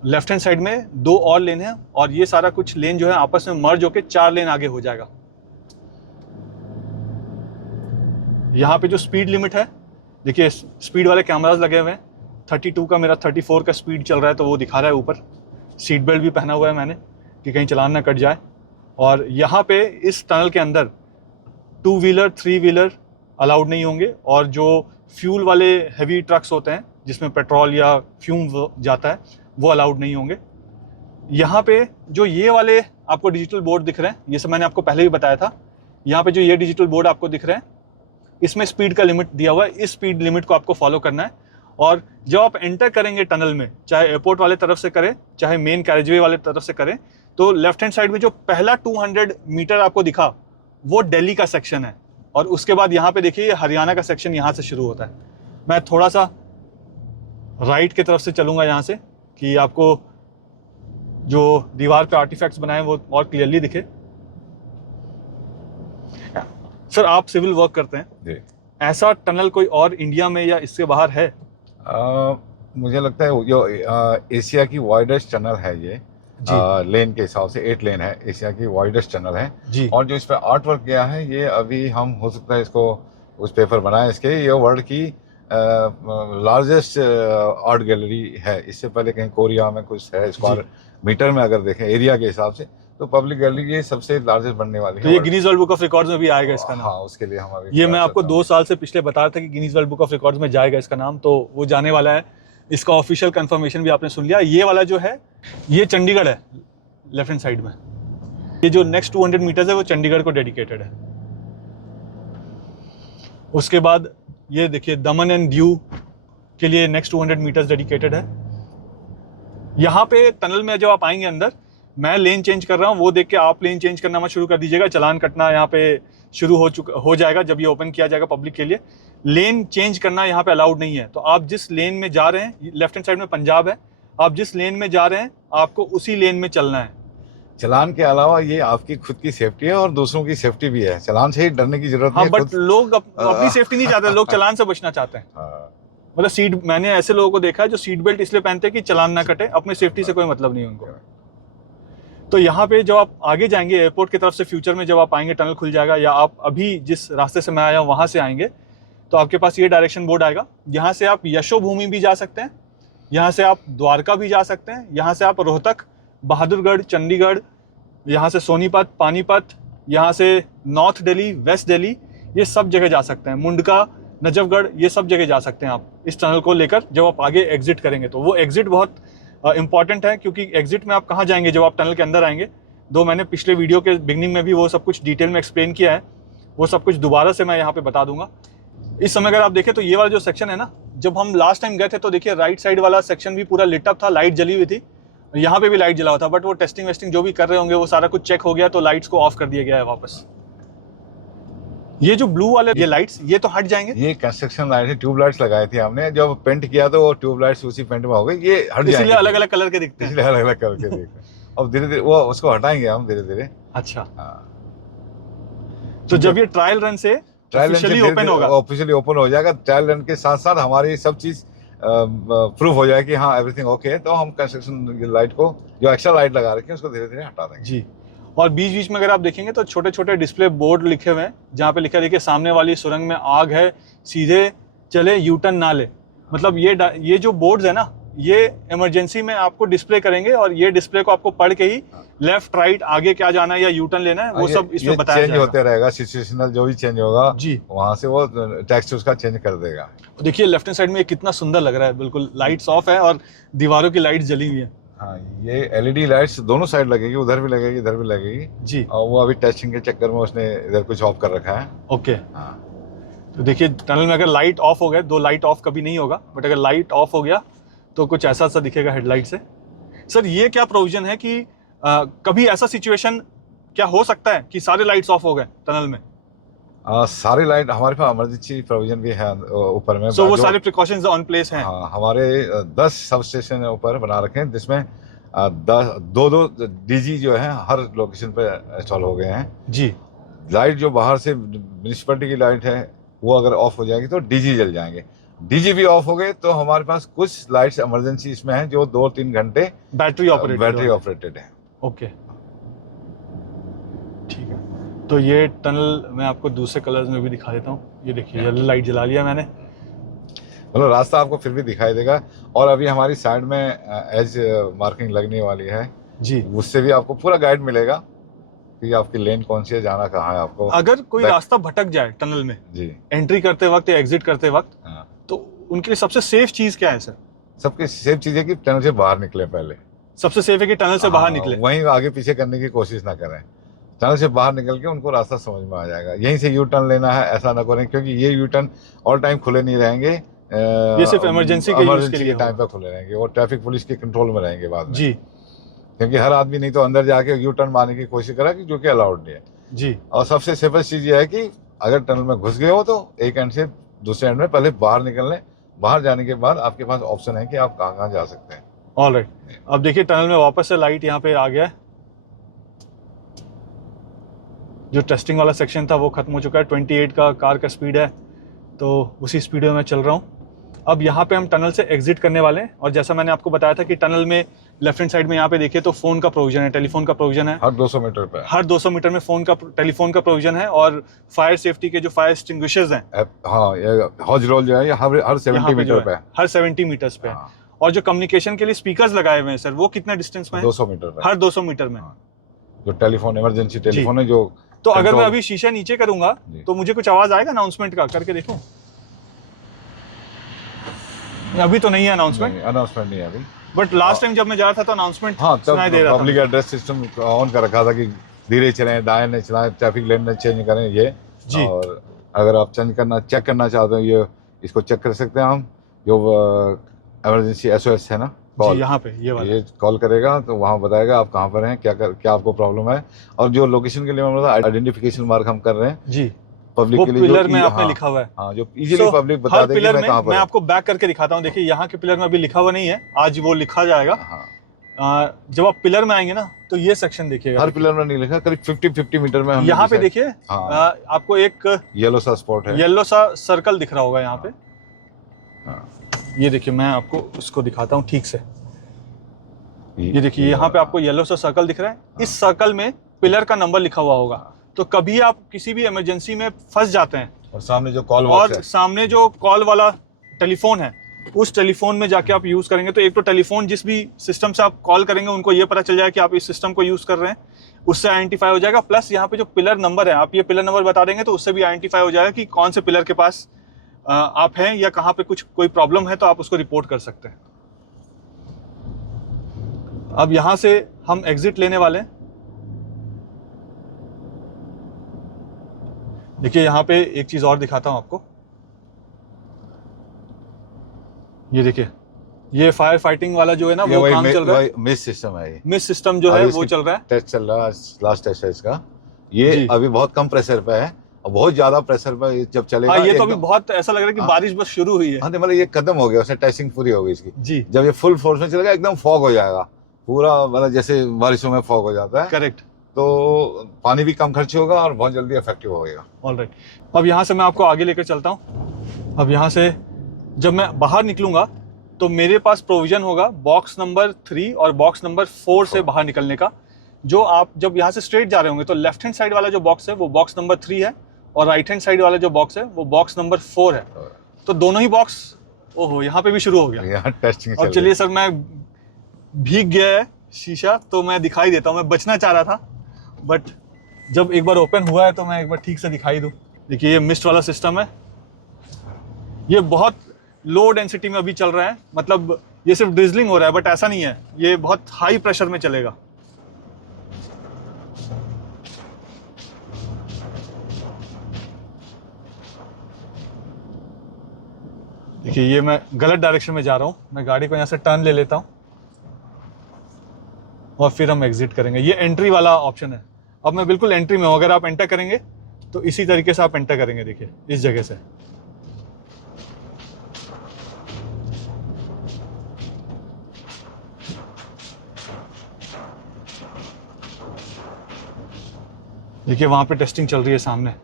लेफ्ट हैंड साइड में 2 और लेन है, और ये सारा कुछ लेन जो है आपस में मर्ज होकर 4 लेन आगे हो जाएगा। यहाँ पे जो स्पीड लिमिट है, देखिए स्पीड वाले कैमरास लगे हुए हैं। 32 का मेरा 34 का स्पीड चल रहा है, तो वो दिखा रहा है ऊपर। सीट बेल्ट भी पहना हुआ है मैंने कि कहीं चलान ना कट जाए। और यहाँ पे इस टनल के अंदर 2 व्हीलर 3 व्हीलर अलाउड नहीं होंगे, और जो फ्यूल वाले हैवी ट्रक्स होते हैं जिसमें पेट्रोल या फ्यूम जाता है, वो अलाउड नहीं होंगे। यहाँ पे जो ये वाले आपको डिजिटल बोर्ड दिख रहे हैं, ये सब मैंने आपको पहले भी बताया था। यहाँ पे जो ये डिजिटल बोर्ड आपको दिख रहे हैं, इसमें स्पीड का लिमिट दिया हुआ है। इस स्पीड लिमिट को आपको फॉलो करना है। और जब आप एंटर करेंगे टनल में, चाहे एयरपोर्ट वाले तरफ से करें, चाहे मेन कैरेजवे वाले तरफ से करें, तो लेफ्ट हैंड साइड में जो पहला 200 मीटर आपको दिखा, वो दिल्ली का सेक्शन है। और उसके बाद यहाँ पे देखिए ये हरियाणा का सेक्शन यहाँ से शुरू होता है। मैं थोड़ा सा राइट की तरफ से चलूँगा यहाँ से, कि आपको जो दीवार पे आर्टिफैक्ट्स बनाए वो और क्लियरली दिखे। सर आप सिविल वर्क करते हैं जी। ऐसा टनल कोई और इंडिया में या इससे बाहर है? मुझे लगता है जो एशिया की वाइडेस्ट टनल है ये, लेन के हिसाब से 8 लेन है, एशिया की वाइडेस्ट टनल है जी। और जो इस पर आर्ट वर्क किया है, ये अभी हम हो सकता है इसको उस पेपर बनाए इसके, ये वर्ल्ड की लार्जेस्ट आर्ट गैलरी है। इससे पहले कहीं कोरिया में कुछ है, स्क्वायर मीटर में अगर देखें एरिया के हिसाब से, तो पब्लिक गैलरी ये सबसे लार्जेस्ट बनने वाली है। तो ये Guinness world book of records में भी आएगा इसका नाम? हाँ, उसके लिए हम अभी ये मैं आपको 2 साल से पिछले बता रहा था कि Guinness world book of records में जाएगा इसका नाम, तो वो जाने वाला है। इसका ऑफिशियल कंफर्मेशन भी आपने सुन लिया। ये वाला जो है ये चंडीगढ़ है, लेफ्ट हैंड साइड में। ये जो नेक्स्ट 200 मीटर्स है वो चंडीगढ़ को डेडिकेटेड है। उसके बाद ये देखिए दमन एंड दीव के लिए नेक्स्ट 200 मीटर्स डेडिकेटेड है। यहाँ पे टनल में जब आप आएंगे अंदर, मैं लेन चेंज कर रहा हूँ, वो देख के आप लेन चेंज करना मत शुरू कर दीजिएगा। चलान कटना यहाँ पे शुरू हो जाएगा जब ये ओपन किया जाएगा पब्लिक के लिए। लेन चेंज करना यहाँ पे अलाउड नहीं है। तो आप जिस लेन में जा रहे हैं, लेफ्ट हैंड साइड में पंजाब है, आप जिस लेन में जा रहे हैं आपको उसी लेन में चलना है। चलान के अलावा ये आपकी खुद की सेफ्टी है और दूसरों की सेफ्टी भी है। चलान से ही डरने की जरूरत नहीं है। बट लोग अपनी सेफ्टी नहीं चाहते, लोग चलान से बचना चाहते हैं। मतलब सीट, मैंने ऐसे लोगों को देखा है जो सीट बेल्ट इसलिए पहनते हैं कि चलान ना कटे, अपनी सेफ्टी से कोई मतलब नहीं उनको। तो यहाँ पे जब आप आगे जाएंगे एयरपोर्ट की तरफ से, फ्यूचर में जब आप आएंगे टनल खुल जाएगा, या आप अभी जिस रास्ते से मैं आया हूँ वहाँ से आएंगे, तो आपके पास ये डायरेक्शन बोर्ड आएगा। यहाँ से आप यशोभूमि भी जा सकते हैं, यहाँ से आप द्वारका भी जा सकते हैं, यहाँ से आप रोहतक, बहादुरगढ़, चंडीगढ़, यहाँ से सोनीपत, पानीपत, यहाँ से नॉर्थ दिल्ली, वेस्ट दिल्ली, ये सब जगह जा सकते हैं। मुंडका, नजफगढ़, ये सब जगह जा सकते हैं आप इस टनल को लेकर। जब आप आगे एग्जिट करेंगे तो वो एग्जिट बहुत इंपॉर्टेंट है, क्योंकि एग्जिट में आप कहाँ जाएंगे जब आप टनल के अंदर आएंगे। दो मैंने पिछले वीडियो के बिगनिंग में भी वो सब कुछ डिटेल में एक्सप्लेन किया है, वो सब कुछ दोबारा से मैं यहाँ पे बता दूंगा। इस समय अगर आप देखें तो ये वाला जो सेक्शन है ना, जब हम लास्ट टाइम गए थे तो देखिए राइट साइड वाला सेक्शन भी पूरा लिट अप था, लाइट जली हुई थी। यहाँ पे भी लाइट जला हुआ था, बट वो टेस्टिंग वेस्टिंग जो भी कर रहे होंगे वो सारा कुछ चेक हो गया, तो लाइट्स को ऑफ कर दिया गया है वापस। ये जो ब्लू वाले ये लाइट्स, ये तो हट जाएंगे। ये कंस्ट्रक्शन लाइट है, ट्यूब लाइट्स लगाई थी हमने, जब पेंट किया तो वो ट्यूब लाइट्स उसी पेंट में हो गई, ये हट जाएंगे। इसलिए अलग अलग कलर के दिखते हैं, इसलिए अलग अलग कलर के दिखते हैं। अब धीरे धीरे वो उसको हटाएंगे हम धीरे धीरे। अच्छा, तो जब ये ट्रायल रन से ऑफिशियली ओपन हो जाएगा, ट्रायल रन के साथ साथ हमारी सब चीज प्रूफ हो जाए कि हाँ एवरीथिंग ओके है, तो हम कंस्ट्रक्शन लाइट को जो एक्स्ट्रा लाइट लगा रखे हैं उसको धीरे धीरे हटा देंगे जी। और बीच बीच में अगर आप देखेंगे तो छोटे छोटे डिस्प्ले बोर्ड लिखे हुए हैं, जहाँ पे लिखा है देखिए सामने वाली सुरंग में आग है, सीधे चले, यूटर्न ना ले। मतलब ये जो बोर्ड्स है ना, ये इमरजेंसी में आपको डिस्प्ले करेंगे और ये डिस्प्ले को आपको पढ़ के ही लेफ्ट राइट आगे क्या जाना है या यू टर्न लेना है वो सब इसमें बताया चेंज जाएगा। होते रहेगा, सिचुएशनल जो भी चेंज होगा जी वहां से वो टेक्स्ट उसका चेंज कर देगा। देखिए लेफ्ट हैंड साइड में ये कितना सुंदर लग रहा है, बिल्कुल लाइट्स ऑफ है और दीवारों की लाइट जली हुई है। हाँ, ये एलईडी लाइट्स दोनों साइड लगेगी, उधर भी लगेगी इधर भी लगेगी जी और वो अभी टेस्टिंग के चक्कर में उसने इधर कुछ ऑफ कर रखा है। ओके। हाँ, तो देखिए टनल में अगर लाइट ऑफ हो गए, दो लाइट ऑफ कभी नहीं होगा, बट अगर लाइट ऑफ हो गया तो कुछ ऐसा सा दिखेगा हेडलाइट से। सर ये क्या प्रोविजन है कि कभी ऐसा सिचुएशन क्या हो सकता है कि सारे लाइट्स ऑफ हो गए टनल में? सारी लाइट हमारे पास इमरजेंसी प्रोविजन भी है ऊपर में। सो वो सारे प्रिकॉशंस ऑन प्लेस हैं? हाँ, हमारे 10 सब स्टेशन ऊपर बना रखे हैं जिसमें दो डीजी जो है हर लोकेशन पे इंस्टॉल हो गए हैं। जी। लाइट जो बाहर से म्यूनिसिपैलिटी की लाइट है वो अगर ऑफ हो जाएगी तो डीजी जल जाएंगे। डीजी भी ऑफ हो गए तो हमारे पास कुछ लाइट्स इमरजेंसी इसमें हैं जो 2-3 घंटे बैटरी ऑपरेटेड है। ओके ठीक है। तो ये टनल मैं आपको दूसरे कलर्स में भी दिखा देता हूँ। ये देखिए येलो लाइट जला लिया मैंने, मतलब रास्ता आपको फिर भी दिखाई देगा। और अभी हमारी साइड में एज मार्किंग लगने वाली है जी, उससे भी आपको पूरा गाइड मिलेगा कि आपकी लेन कौन सी है, जाना कहाँ है आपको। अगर कोई रास्ता भटक जाए टनल में जी, एंट्री करते वक्त या एग्जिट करते वक्त, हाँ, तो उनके लिए सबसे सेफ चीज क्या है सर? सबकी सेफ चीज है कि टनल से बाहर निकले पहले। सबसे सेफ है कि टनल से बाहर हाँ, निकले, वहीं आगे पीछे करने की कोशिश ना करें। टनल से बाहर निकल के उनको रास्ता समझ में आ जाएगा, यहीं से यू टर्न लेना है ऐसा ना करें, क्योंकि ये यू टर्न ऑल टाइम खुले नहीं रहेंगे। ये सिर्फ इमरजेंसी के टाइम पर खुले रहेंगे और ट्रैफिक पुलिस के कंट्रोल में रहेंगे बाद में। जी क्योंकि हर आदमी नहीं तो अंदर जाके यू टर्न मारने की कोशिश करा कि जो कि अलाउड नहीं है। जी। और सबसे सेफेस्ट चीज ये है कि अगर टनल में घुस गए हो तो एक एंड से दूसरे एंड में पहले बाहर निकल लें। बाहर जाने के बाद आपके पास ऑप्शन है कि आप कहाँ कहाँ जा सकते हैं। ऑलराइट, अब देखिए टनल में वापस से लाइट यहाँ पे आ गया है। जो टेस्टिंग वाला सेक्शन था वो खत्म हो चुका है। 28 का कार का स्पीड है तो उसी स्पीड में मैं चल रहा हूँ। अब यहाँ पे हम टनल से एग्जिट करने वाले हैं और जैसा मैंने आपको बताया था कि टनल में लेफ्ट हैंड साइड में यहाँ पे देखिए तो फोन का प्रोविजन है, टेलीफोन का प्रोविजन है। हर 200 मीटर पे, हर 200 मीटर में फोन का टेलीफोन का प्रोविजन है और फायर सेफ्टी के जो फायर एक्सटिंग्विशर्स हैं, हाँ, ये हॉज रोल जो है ये हर 70 मीटर पे, हर 70 मीटर्स पे। हाँ। और जो कम्युनिकेशन के लिए स्पीकर्स लगाए हुए हैं सर, वो कितने डिस्टेंस में है? 200 मीटर पे, हर 200 मीटर में। हाँ। जो टेलीफोन इमरजेंसी टेलीफोन है जो तो अगर मैं अभी शीशा नीचे करूंगा तो मुझे कुछ आवाज आएगा अनाउंसमेंट का? करके देखो। अभी तो नहीं है अनाउंसमेंट नहीं है अभी, बट लास्ट टाइम जब मैं जा रहा था तो अनाउंसमेंट हाँ, सुनाई दे रहा था। पब्लिक एड्रेस सिस्टम ऑन कर रखा था कि धीरे चलें, दाएं नहीं चलाएं, ट्रैफिक लेन में चेंज करें ये जी। और अगर आप चेक करना चाहते हो ये इसको चेक कर सकते हैं हम। जो इमरजेंसी SOS है ना, कॉल, यहाँ पे ये कॉल करेगा तो वहाँ बताएगा आप कहाँ पर हैं, क्या आपको प्रॉब्लम है। और जो लोकेशन के लिए आइडेंटिफिकेशन मार्क हम कर रहे हैं जी, पब्लिक वो के लिए, पिलर में आपने लिखा हुआ है। हाँ, जो इजीली पब्लिक बता देगी मैं कहाँ पर। मैं आपको बैक करके दिखाता हूँ। देखिए यहाँ के पिलर में अभी लिखा हुआ नहीं है, आज वो लिखा जाएगा। हाँ, जब आप पिलर में आएंगे ना तो ये सेक्शन देखिएगा। हर पिलर में नहीं लिखा, करीब 50 मीटर में। यहाँ पे देखिए, हाँ, आपको एक येलो सा स्पॉट है, येलो सा सर्कल दिख रहा होगा यहाँ पे। हाँ। ये देखिए मैं आपको उसको दिखाता हूँ ठीक से। ये देखिए यहाँ पे आपको येलो सा सर्कल दिख रहा है। इस सर्कल में पिलर का नंबर लिखा हुआ होगा। तो कभी आप किसी भी इमरजेंसी में फंस जाते हैं और सामने जो कॉल और सामने जो कॉल वाला टेलीफोन है उस टेलीफोन में जाके आप यूज करेंगे तो एक तो टेलीफोन जिस भी सिस्टम से आप कॉल करेंगे उनको ये पता चल जाएगा कि आप इस सिस्टम को यूज कर रहे हैं, उससे आइडेंटिफाई हो जाएगा। प्लस यहाँ पे जो पिलर नंबर है, आप ये पिलर नंबर बता देंगे तो उससे भी आइडेंटिफाई हो जाएगा कि कौन से पिलर के पास आप हैं या कहाँ पे कोई प्रॉब्लम है तो आप उसको रिपोर्ट कर सकते हैं। अब यहाँ से हम एग्जिट लेने वाले हैं। देखिए यहाँ पे एक चीज और दिखाता हूँ आपको। ये देखिए ये फायर फाइटिंग वाला जो है ना वो काम चल रहा है। मिस सिस्टम है, ये मिस सिस्टम जो है वो चल रहा है, टेस्ट चल रहा है, लास्ट टेस्ट है इसका। ये अभी बहुत कम प्रेशर पे है और बहुत ज्यादा प्रेशर पे जब चलेगा। हाँ, ये तो अभी बहुत ऐसा लग रहा है कि बारिश बस शुरू हुई है। हाँ, मतलब ये खत्म हो गया, उसने टेस्टिंग पूरी हो गई इसकी जी। जब ये फुल फोर्स में चलेगा एकदम फॉग हो जाएगा पूरा, मतलब जैसे बारिशों में फॉग हो जाता है। करेक्ट। तो पानी भी कम खर्च होगा और बहुत जल्दी इफेक्टिव होगा। ऑलराइट, अब यहाँ से मैं आपको आगे लेकर चलता हूँ। अब यहाँ से जब मैं बाहर निकलूंगा तो मेरे पास प्रोविजन होगा बॉक्स नंबर 3 और बॉक्स नंबर 4 से बाहर निकलने का। जो आप जब यहाँ से स्ट्रेट जा रहे होंगे तो लेफ्ट हैंड साइड वाला जो बॉक्स है वो बॉक्स नंबर 3 है और राइट हैंड साइड वाला जो बॉक्स है वो बॉक्स नंबर 4 है। तो दोनों ही बॉक्स ओहो, यहाँ पे भी शुरू हो गया। यहाँ टेस्टिंग अब चलिए सर, मैं भीग गया है शीशा तो मैं दिखाई देता हूँ। मैं बचना चाह रहा था बट जब एक बार ओपन हुआ है तो मैं एक बार ठीक से दिखाई दूँ। देखिए ये मिस्ट वाला सिस्टम है, ये बहुत लो डेंसिटी में अभी चल रहा है, मतलब ये सिर्फ ड्रिजलिंग हो रहा है बट ऐसा नहीं है, ये बहुत हाई प्रेशर में चलेगा। देखिए ये मैं गलत डायरेक्शन में जा रहा हूँ, मैं गाड़ी को यहाँ से टर्न ले लेता हूँ और फिर हम एग्जिट करेंगे। ये एंट्री वाला ऑप्शन है। अब मैं बिल्कुल एंट्री में हूँ, अगर आप एंटर करेंगे तो इसी तरीके से आप एंटर करेंगे। देखिए इस जगह से देखिए वहां पे टेस्टिंग चल रही है सामने।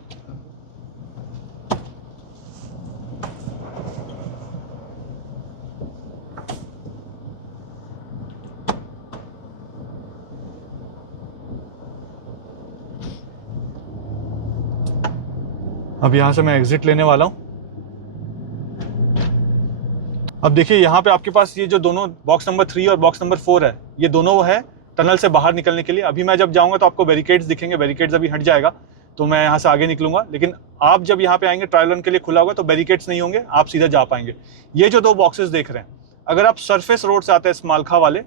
अब यहां से मैं एग्जिट लेने वाला हूं। अब देखिए यहाँ पे आपके पास ये जो दोनों बॉक्स नंबर 3 और बॉक्स नंबर 4 है, ये दोनों है टनल से बाहर निकलने के लिए। अभी मैं जब जाऊंगा तो आपको बैरिकेड्स दिखेंगे, बैरिकेड्स अभी हट जाएगा तो मैं यहाँ से आगे निकलूंगा। लेकिन आप जब यहाँ पे आएंगे ट्रायल रन के लिए खुला होगा तो बैरिकेड्स नहीं होंगे, आप सीधा जा पाएंगे। ये जो दो बॉक्सेस देख रहे हैं, अगर आप सरफेस रोड से आते हैं स्मालखा वाले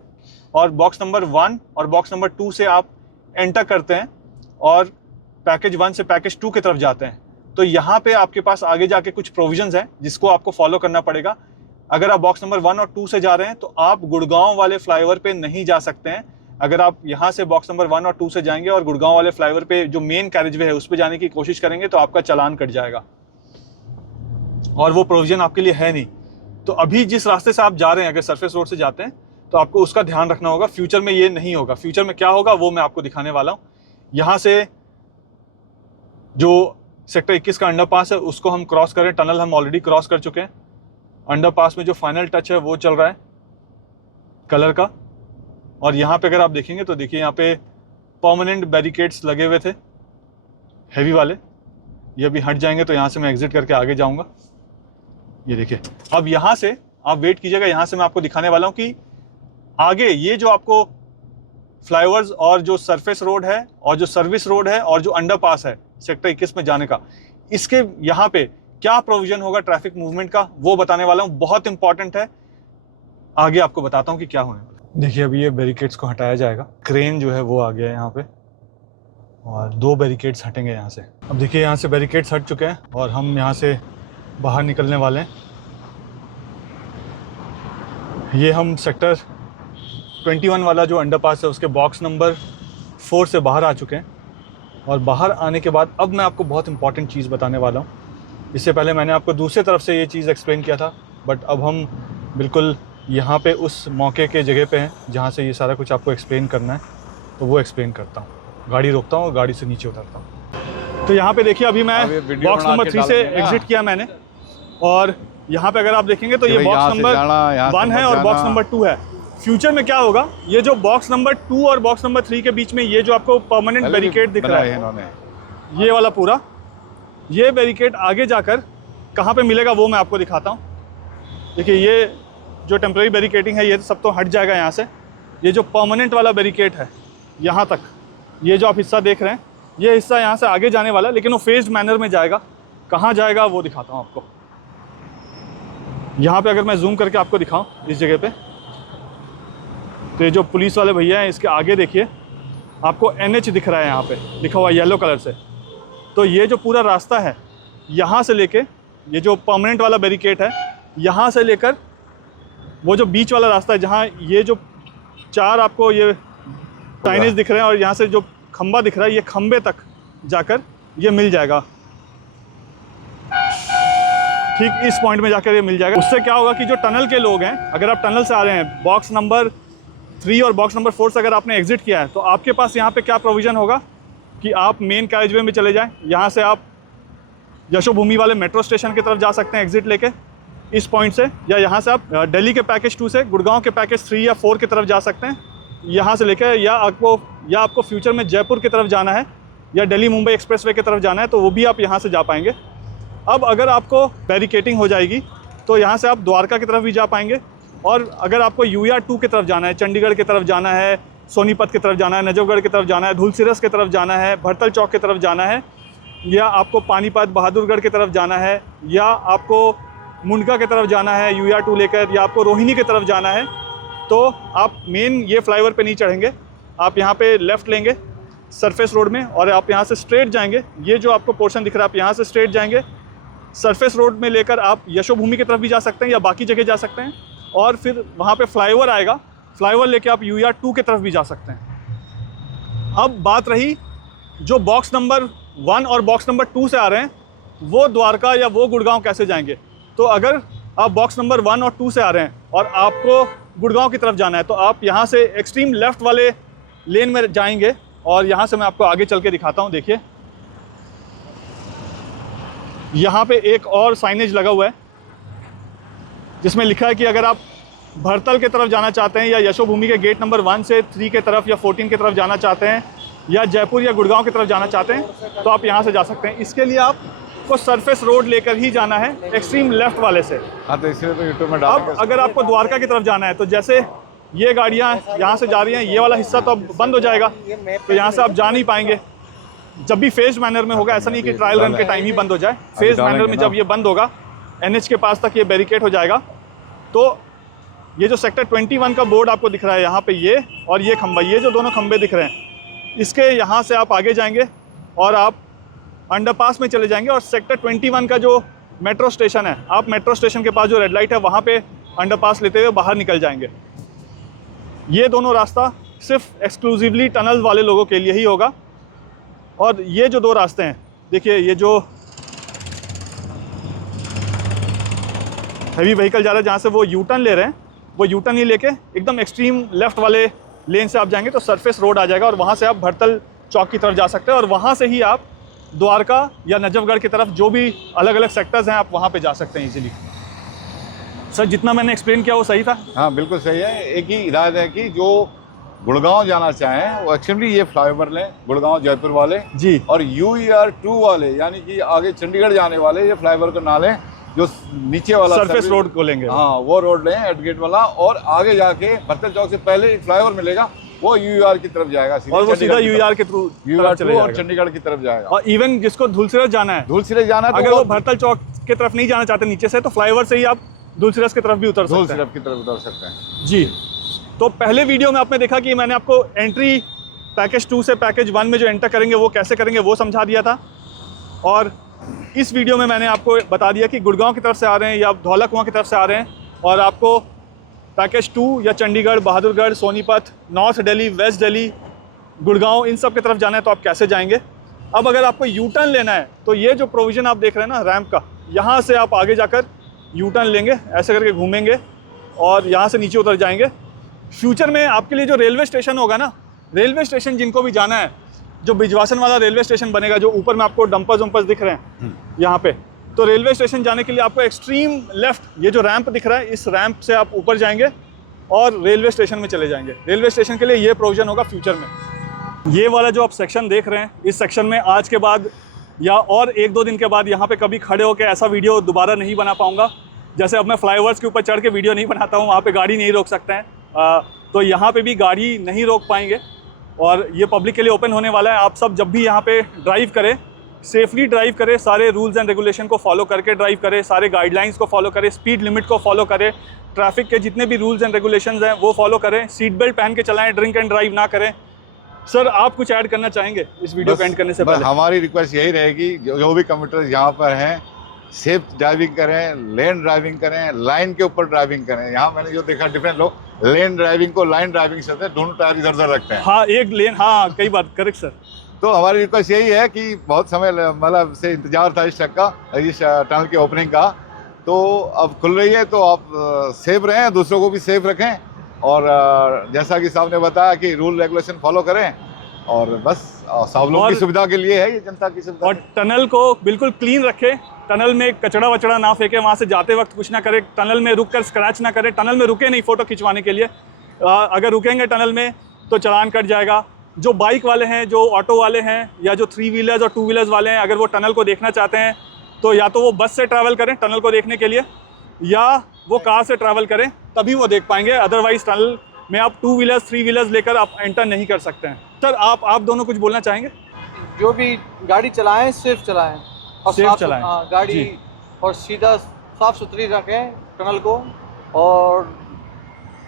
और बॉक्स नंबर 1 और बॉक्स नंबर 2 से आप एंटर करते हैं और पैकेज 1 से पैकेज 2 की तरफ जाते हैं, तो यहाँ पे आपके पास आगे जाके कुछ प्रोविजंस हैं जिसको आपको फॉलो करना पड़ेगा। अगर आप बॉक्स नंबर 1 और 2 से जा रहे हैं तो आप गुड़गांव वाले फ्लाईओवर पे नहीं जा सकते हैं। अगर आप यहाँ से बॉक्स नंबर 1 और 2 से जाएंगे और गुड़गांव वाले फ्लाईओवर पे जो मेन कैरेजवे है उस पे जाने की कोशिश करेंगे तो आपका चालान कट जाएगा और वो प्रोविजन आपके लिए है नहीं। तो अभी जिस रास्ते से आप जा रहे हैं, अगर सरफेस रोड से जाते हैं तो आपको उसका ध्यान रखना होगा। फ्यूचर में ये नहीं होगा। फ्यूचर में क्या होगा वो मैं आपको दिखाने वाला हूँ। यहाँ से जो सेक्टर 21 का अंडरपास है उसको हम क्रॉस करें, टनल हम ऑलरेडी क्रॉस कर चुके हैं। अंडरपास में जो फाइनल टच है वो चल रहा है कलर का। और यहाँ पे अगर आप देखेंगे तो देखिए यहाँ पे परमानेंट बैरिकेड्स लगे हुए थे हैवी वाले, ये अभी हट जाएंगे तो यहाँ से मैं एग्जिट करके आगे जाऊँगा। ये देखिए अब यहाँ से आप वेट कीजिएगा, यहाँ से मैं आपको दिखाने वाला हूँ कि आगे ये जो आपको फ्लाईओवर्स और जो सरफेस रोड है और जो सर्विस रोड है और जो अंडरपास है सेक्टर 21 में जाने का, इसके यहाँ पे क्या प्रोविजन होगा ट्रैफिक मूवमेंट का वो बताने वाला हूँ। बहुत इंपॉर्टेंट है, आगे आपको बताता हूँ कि क्या होने वाला। देखिए अभी ये बैरिकेड्स को हटाया जाएगा, क्रेन जो है वो आ गया है यहाँ पे और 2 बैरिकेड्स हटेंगे यहाँ से। अब देखिए यहाँ से बैरिकेड्स हट चुके हैं और हम यहाँ से बाहर निकलने वाले हैं। ये हम सेक्टर 21 वाला जो अंडरपास है उसके बॉक्स नंबर 4 से बाहर आ चुके हैं और बाहर आने के बाद अब मैं आपको बहुत इंपॉर्टेंट चीज़ बताने वाला हूँ। इससे पहले मैंने आपको दूसरी तरफ से ये चीज़ एक्सप्लेन किया था बट अब हम बिल्कुल यहाँ पे उस मौके के जगह पे हैं जहाँ से ये सारा कुछ आपको एक्सप्लेन करना है, तो वो एक्सप्लेन करता हूँ। गाड़ी रोकता हूँ और गाड़ी से नीचे उतरता हूँ। तो यहाँ पे देखिए अभी मैं बॉक्स नंबर 3 से एग्जिट किया मैंने और यहाँ पे अगर आप देखेंगे तो ये बॉक्स नंबर 1 है और बॉक्स नंबर 2 है। फ्यूचर में क्या होगा, ये जो बॉक्स नंबर 2 और बॉक्स नंबर 3 के बीच में ये जो आपको परमानेंट बैरिकेड दिख रहा है, ये वाला पूरा ये बैरिकेड आगे जाकर कहाँ पे मिलेगा वो मैं आपको दिखाता हूँ। देखिए ये जो टेम्पररी बैरिकेडिंग है ये सब तो हट जाएगा यहाँ से। ये जो परमानेंट वाला बैरिकेड है यहाँ तक, ये जो आप हिस्सा देख रहे हैं, ये हिस्सा यहाँ से आगे जाने वाला है लेकिन वो फेज्ड मैनर में जाएगा। कहाँ जाएगा वो दिखाता हूँ आपको। यहाँ पे अगर मैं जूम करके आपको दिखाऊँ इस जगह पे, तो ये जो पुलिस वाले भैया हैं इसके आगे देखिए आपको NH दिख रहा है, यहाँ पे लिखा हुआ येलो कलर से। तो ये जो पूरा रास्ता है यहाँ से लेके ये जो परमानेंट वाला बैरिकेड है यहाँ से लेकर वो जो बीच वाला रास्ता है जहाँ ये जो 4 आपको ये साइनेज दिख रहे हैं और यहाँ से जो खंबा दिख रहा है, ये खंबे तक जाकर ये मिल जाएगा। ठीक इस पॉइंट में जाकर ये मिल जाएगा। उससे क्या होगा कि जो टनल के लोग हैं, अगर आप टनल से आ रहे हैं बॉक्स नंबर 3 और बॉक्स नंबर 4 से अगर आपने एग्जिट किया है तो आपके पास यहाँ पे क्या प्रोविज़न होगा कि आप मेन कैरेजवे में चले जाएं। यहाँ से आप यशोभूमि वाले मेट्रो स्टेशन की तरफ जा सकते हैं एग्जिट लेके इस पॉइंट से, या यहाँ से आप दिल्ली के पैकेज 2 से गुड़गांव के पैकेज 3 या 4 की तरफ जा सकते हैं यहाँ से लेकर, या आपको फ्यूचर में जयपुर की तरफ जाना है या दिल्ली मुंबई एक्सप्रेसवे की तरफ जाना है तो वो भी आप यहाँ से जा पाएंगे। अब अगर आपको बैरिकेटिंग हो जाएगी तो यहाँ से आप द्वारका की तरफ भी जा पाएंगे। और अगर आपको UER2 की तरफ जाना है, चंडीगढ़ की तरफ जाना है, सोनीपत की तरफ जाना है, नजफगढ़ की तरफ जाना है, धुलसिरस की तरफ जाना है, भरतल चौक की तरफ जाना है, या आपको पानीपत बहादुरगढ़ की तरफ जाना है, या आपको मुंडका की तरफ जाना है UER2 लेकर, या आपको रोहिणी की तरफ जाना है, तो आप मेन ये फ्लाईओवर पे नहीं चढ़ेंगे, आप यहाँ पे लेफ़्ट लेंगे सरफेस रोड में और आप यहाँ से स्ट्रेट जाएंगे। ये जो आपको पोर्शन दिख रहा है, आप यहाँ से स्ट्रेट जाएंगे, सरफेस रोड में लेकर आप यशोभूमि की तरफ भी जा सकते हैं या बाकी जगह जा सकते हैं, और फिर वहाँ पे फ्लाईओवर आएगा, फ्लाईओवर लेके आप UER2 की तरफ भी जा सकते हैं। अब बात रही जो बॉक्स नंबर 1 और बॉक्स नंबर 2 से आ रहे हैं, वो द्वारका या वो गुड़गांव कैसे जाएंगे। तो अगर आप बॉक्स नंबर 1 और 2 से आ रहे हैं और आपको गुड़गांव की तरफ जाना है, तो आप यहाँ से एक्सट्रीम लेफ़्ट वाले लेन में जाएंगे, और यहाँ से मैं आपको आगे चल के दिखाता हूँ। देखिए यहाँ पे एक और साइनेज लगा हुआ है जिसमें लिखा है कि अगर आप भरतल की तरफ जाना चाहते हैं या यशोभूमि के गेट नंबर 1 से 3 की तरफ या 14 की तरफ जाना चाहते हैं, या जयपुर या गुड़गांव की तरफ जाना चाहते हैं, तो आप यहाँ से जा सकते हैं। इसके लिए आपको सरफेस रोड लेकर ही जाना है, एक्सट्रीम लेफ्ट वाले से। हाँ, तो इसलिए तो यूट्यूब में अब डालेंगे। अगर आपको द्वारका की तरफ जाना है, तो जैसे ये गाड़ियाँ यहाँ से जा रही हैं, ये वाला हिस्सा तो अब बंद हो जाएगा, तो यहाँ से आप जा नहीं पाएंगे। जब भी फेज मैनर में होगा, ऐसा नहीं कि ट्रायल रन के टाइम ही बंद हो जाए, फेज मैनर में जब ये बंद होगा, NH के पास तक ये बैरिकेड हो जाएगा। तो ये जो सेक्टर 21 का बोर्ड आपको दिख रहा है यहाँ पे, ये और ये खंबा, ये जो दोनों खंबे दिख रहे हैं, इसके यहाँ से आप आगे जाएंगे और आप अंडरपास में चले जाएंगे, और सेक्टर 21 का जो मेट्रो स्टेशन है, आप मेट्रो स्टेशन के पास जो रेड लाइट है वहाँ पे अंडरपास लेते हुए बाहर निकल जाएंगे। ये दोनों रास्ता सिर्फ एक्सक्लूसिवली टनल वाले लोगों के लिए ही होगा। और ये जो दो रास्ते हैं, देखिए ये जो हैवी व्हीकल जा रहा है, जहाँ से वो यू टर्न ले रहे हैं, वो यू टर्न ही लेके एकदम एक्सट्रीम लेफ्ट वाले लेन से आप जाएंगे तो सरफेस रोड आ जाएगा, और वहाँ से आप भरतल चौक की तरफ जा सकते हैं, और वहाँ से ही आप द्वारका या नजफगढ़ की तरफ जो भी अलग अलग सेक्टर्स हैं, आप वहाँ पे जा सकते हैं इजीली। सर, जितना मैंने एक्सप्लेन किया वो सही था? हाँ, बिल्कुल सही है। एक ही हिदायत है कि जो गुड़गांव जाना चाहें वो एक्चुअली ये फ्लाईओवर लें, गुड़गांव जयपुर वाले जी, और UER2 वाले यानी कि आगे चंडीगढ़ जाने वाले ये फ्लाईओवर को ना लें, जो नीचे वाला सरफेस रोड को लेंगे। हाँ, वो रोड लें, एट गेट वाला, और आगे जाके भरतल चौक से पहले फ्लाईओवर मिलेगा, वो UER की तरफ जाएगा, और वो सीधा UER के थ्रू UER2 और चंडीगढ़ की तरफ जाएगा। और इवन जिसको धुलसिरस जाना है, धुलसिरस जाना है, अगर वो भरतल चौक की तरफ नहीं जाना चाहते नीचे से, तो फ्लाईओवर से ही आप धुलसिरस की तरफ भी उतर सकते हैं। धुलसिरस की तरफ उतर सकते हैं जी। तो पहले वीडियो में आपने देखा कि मैंने आपको एंट्री पैकेज 2 से पैकेज 1 में जो एंटर करेंगे वो कैसे करेंगे वो समझा दिया था, और इस वीडियो में मैंने आपको बता दिया कि गुड़गांव की तरफ से आ रहे हैं या धौला कुआं की तरफ से आ रहे हैं, और आपको पैकेज 2 या चंडीगढ़, बहादुरगढ़, सोनीपत, नॉर्थ दिल्ली, वेस्ट दिल्ली, गुड़गांव, इन सब की तरफ जाना है तो आप कैसे जाएंगे। अब अगर आपको यू टर्न लेना है, तो ये जो प्रोविज़न आप देख रहे हैं ना रैंप का, यहाँ से आप आगे जाकर यू टर्न लेंगे, ऐसे करके घूमेंगे और यहाँ से नीचे उतर जाएंगे। फ्यूचर में आपके लिए जो रेलवे स्टेशन होगा ना, रेलवे स्टेशन जिनको भी जाना है, जो बिजवासन वाला रेलवे स्टेशन बनेगा, जो ऊपर में आपको डंपर्स वंपर्स दिख रहे हैं यहाँ पे, तो रेलवे स्टेशन जाने के लिए आपको एक्सट्रीम लेफ्ट, ये जो रैंप दिख रहा है, इस रैंप से आप ऊपर जाएंगे और रेलवे स्टेशन में चले जाएंगे। रेलवे स्टेशन के लिए ये प्रोविजन होगा फ्यूचर में। ये वाला जो आप सेक्शन देख रहे हैं, इस सेक्शन में आज के बाद या और 1-2 दिन के बाद यहाँ पे कभी खड़े होकर ऐसा वीडियो दोबारा नहीं बना पाऊँगा। जैसे अब मैं फ्लाईओवर्स के ऊपर चढ़ के वीडियो नहीं बनाता हूँ, वहाँ पे गाड़ी नहीं रोक सकते हैं, तो यहाँ पे भी गाड़ी नहीं रोक पाएंगे, और ये पब्लिक के लिए ओपन होने वाला है। आप सब जब भी यहाँ पे ड्राइव करें, सेफली ड्राइव करें, सारे रूल्स एंड रेगुलेशन को फॉलो करके ड्राइव करें, सारे गाइडलाइंस को फॉलो करें, स्पीड लिमिट को फॉलो करें, ट्रैफिक के जितने भी रूल्स एंड रेगुलेशंस हैं वो फॉलो करें, सीट बेल्ट पहन के चलाएं, ड्रिंक एंड ड्राइव ना करें। सर, आप कुछ ऐड करना चाहेंगे इस वीडियो को एंड करने से पहले? हमारी रिक्वेस्ट यही रहेगी, जो भी कम्यूटर्स यहाँ पर हैं, सेफ ड्राइविंग करें, लेन ड्राइविंग करें, लाइन के ऊपर ड्राइविंग करें। यहाँ मैंने जो देखा डिफरेंट लोग लेन ड्राइविंग को लाइन ड्राइविंग से दोनों टायर इधर उधर रखते हैं। हाँ, एक लेन, हाँ कई बार, करेक्ट सर। तो हमारी रिक्वेस्ट यही है कि बहुत समय मतलब से इंतजार था इस ट्रक का, इस टनल की ओपनिंग का, तो अब खुल रही है, तो आप सेफ रहें, दूसरों को भी सेफ रखें, और जैसा कि साहब ने बताया कि रूल रेगुलेशन फॉलो करें, और बस सब लोगों की सुविधा के लिए है ये, जनता की सुविधा। और टनल को बिल्कुल क्लीन रखें, टनल में कचड़ा वचड़ा ना फेंके, वहाँ से जाते वक्त कुछ ना करें, टनल में रुक कर स्क्रैच ना करें, टनल में रुके नहीं फ़ोटो खिंचवाने के लिए, अगर रुकेंगे टनल में तो चालान कट जाएगा। जो बाइक वाले हैं, जो ऑटो वाले हैं, या जो 3 व्हीलर्स और 2 व्हीलर्स वाले हैं, अगर वो टनल को देखना चाहते हैं तो या तो वो बस से ट्रैवल करें टनल को देखने के लिए, या वो कार से ट्रैवल करें तभी वो देख पाएंगे, अदरवाइज टनल में आप 2 व्हीलर्स 3 व्हीलर्स लेकर आप एंटर नहीं कर सकते हैं। सर आप दोनों कुछ बोलना चाहेंगे? जो भी गाड़ी चलाएं सेफ चलाएं और सेफ चलाएं। गाड़ी जी। और सीधा साफ सुथरी रखें टनल को, और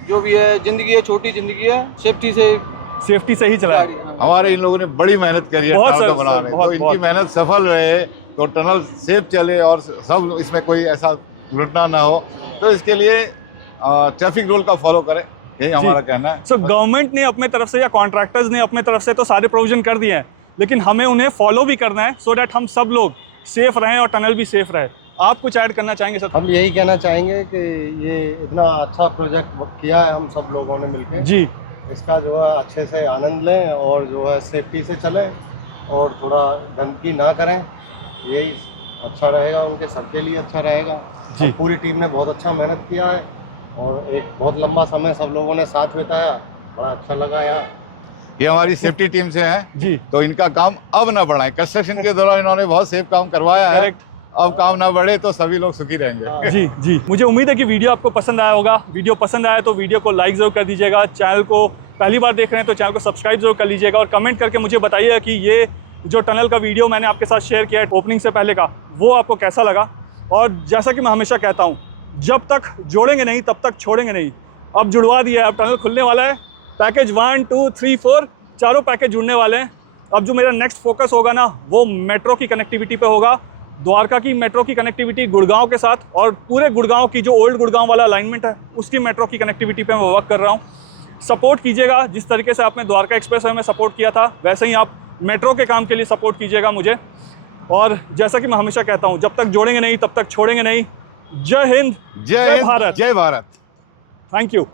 जो भी है ज़िंदगी है, छोटी ज़िंदगी है, सेफ्टी से ही चलाएं। गाड़ी। हाँ। हमारे इन लोगों ने बड़ी मेहनत करी है बहुत टनल सर, को बनाने, बहुत, तो इनकी बहुत। मेहनत सफल रहे तो टनल सेफ चले और सब इसमें कोई ऐसा घटना ना हो, तो इसके लिए ट्रैफिक रूल का फॉलो करें, यही हमारा कहना है। सो गवर्नमेंट ने अपने तरफ से या कॉन्ट्रैक्टर्स ने अपने तरफ से तो सारे प्रोविजन कर दिए हैं, लेकिन हमें उन्हें फॉलो भी करना है सो दैट हम सब लोग सेफ रहें और टनल भी सेफ रहे। आप कुछ ऐड करना चाहेंगे सर? हम यही कहना चाहेंगे कि ये इतना अच्छा प्रोजेक्ट किया है हम सब लोगों ने मिलकर, जी। इसका जो है अच्छे से आनंद लें और जो है सेफ्टी से चलें और थोड़ा गंदगी ना करें, यही अच्छा रहेगा, उनके सबके लिए अच्छा रहेगा। जी। पूरी टीम ने बहुत अच्छा मेहनत किया है और एक बहुत लंबा समय सब लोगों ने साथ बिताया, बड़ा अच्छा लगा यार। ये हमारी सेफ्टी टीम से हैं जी। तो इनका काम अब ना बढ़ाएं। कंस्ट्रक्शन के दौरान इन्होंने बहुत सेफ काम करवाया है, करेक्ट। अब काम ना बढ़े तो सभी लोग सुखी रहेंगे। जी जी, मुझे उम्मीद है कि वीडियो आपको पसंद आया होगा। वीडियो पसंद आया तो वीडियो को लाइक ज़रूर कर दीजिएगा, चैनल को पहली बार देख रहे हैं तो चैनल को सब्सक्राइब जरूर कर लीजिएगा, और कमेंट करके मुझे बताइएगा कि ये जो टनल का वीडियो मैंने आपके साथ शेयर किया है ओपनिंग से पहले का, वो आपको कैसा लगा। और जैसा कि मैं हमेशा कहता हूँ, जब तक जोड़ेंगे नहीं तब तक छोड़ेंगे नहीं। अब जुड़वा दिया है, अब टनल खुलने वाला है, पैकेज 1 2 3 4 चारों पैकेज जुड़ने वाले हैं। अब जो मेरा नेक्स्ट फोकस होगा ना, वो मेट्रो की कनेक्टिविटी पे होगा। द्वारका की मेट्रो की कनेक्टिविटी गुड़गांव के साथ, और पूरे गुड़गांव की जो ओल्ड गुड़गांव वाला अलाइनमेंट है उसकी मेट्रो की कनेक्टिविटी पे मैं वर्क कर रहा हूँ। सपोर्ट कीजिएगा, जिस तरीके से आपने द्वारका एक्सप्रेस वे में सपोर्ट किया था वैसे ही आप मेट्रो के काम के लिए सपोर्ट कीजिएगा मुझे। और जैसा कि मैं हमेशा कहता हूँ, जब तक जोड़ेंगे नहीं तब तक छोड़ेंगे नहीं। जय हिंद, जय हिंद, भारत। जय भारत। Thank you.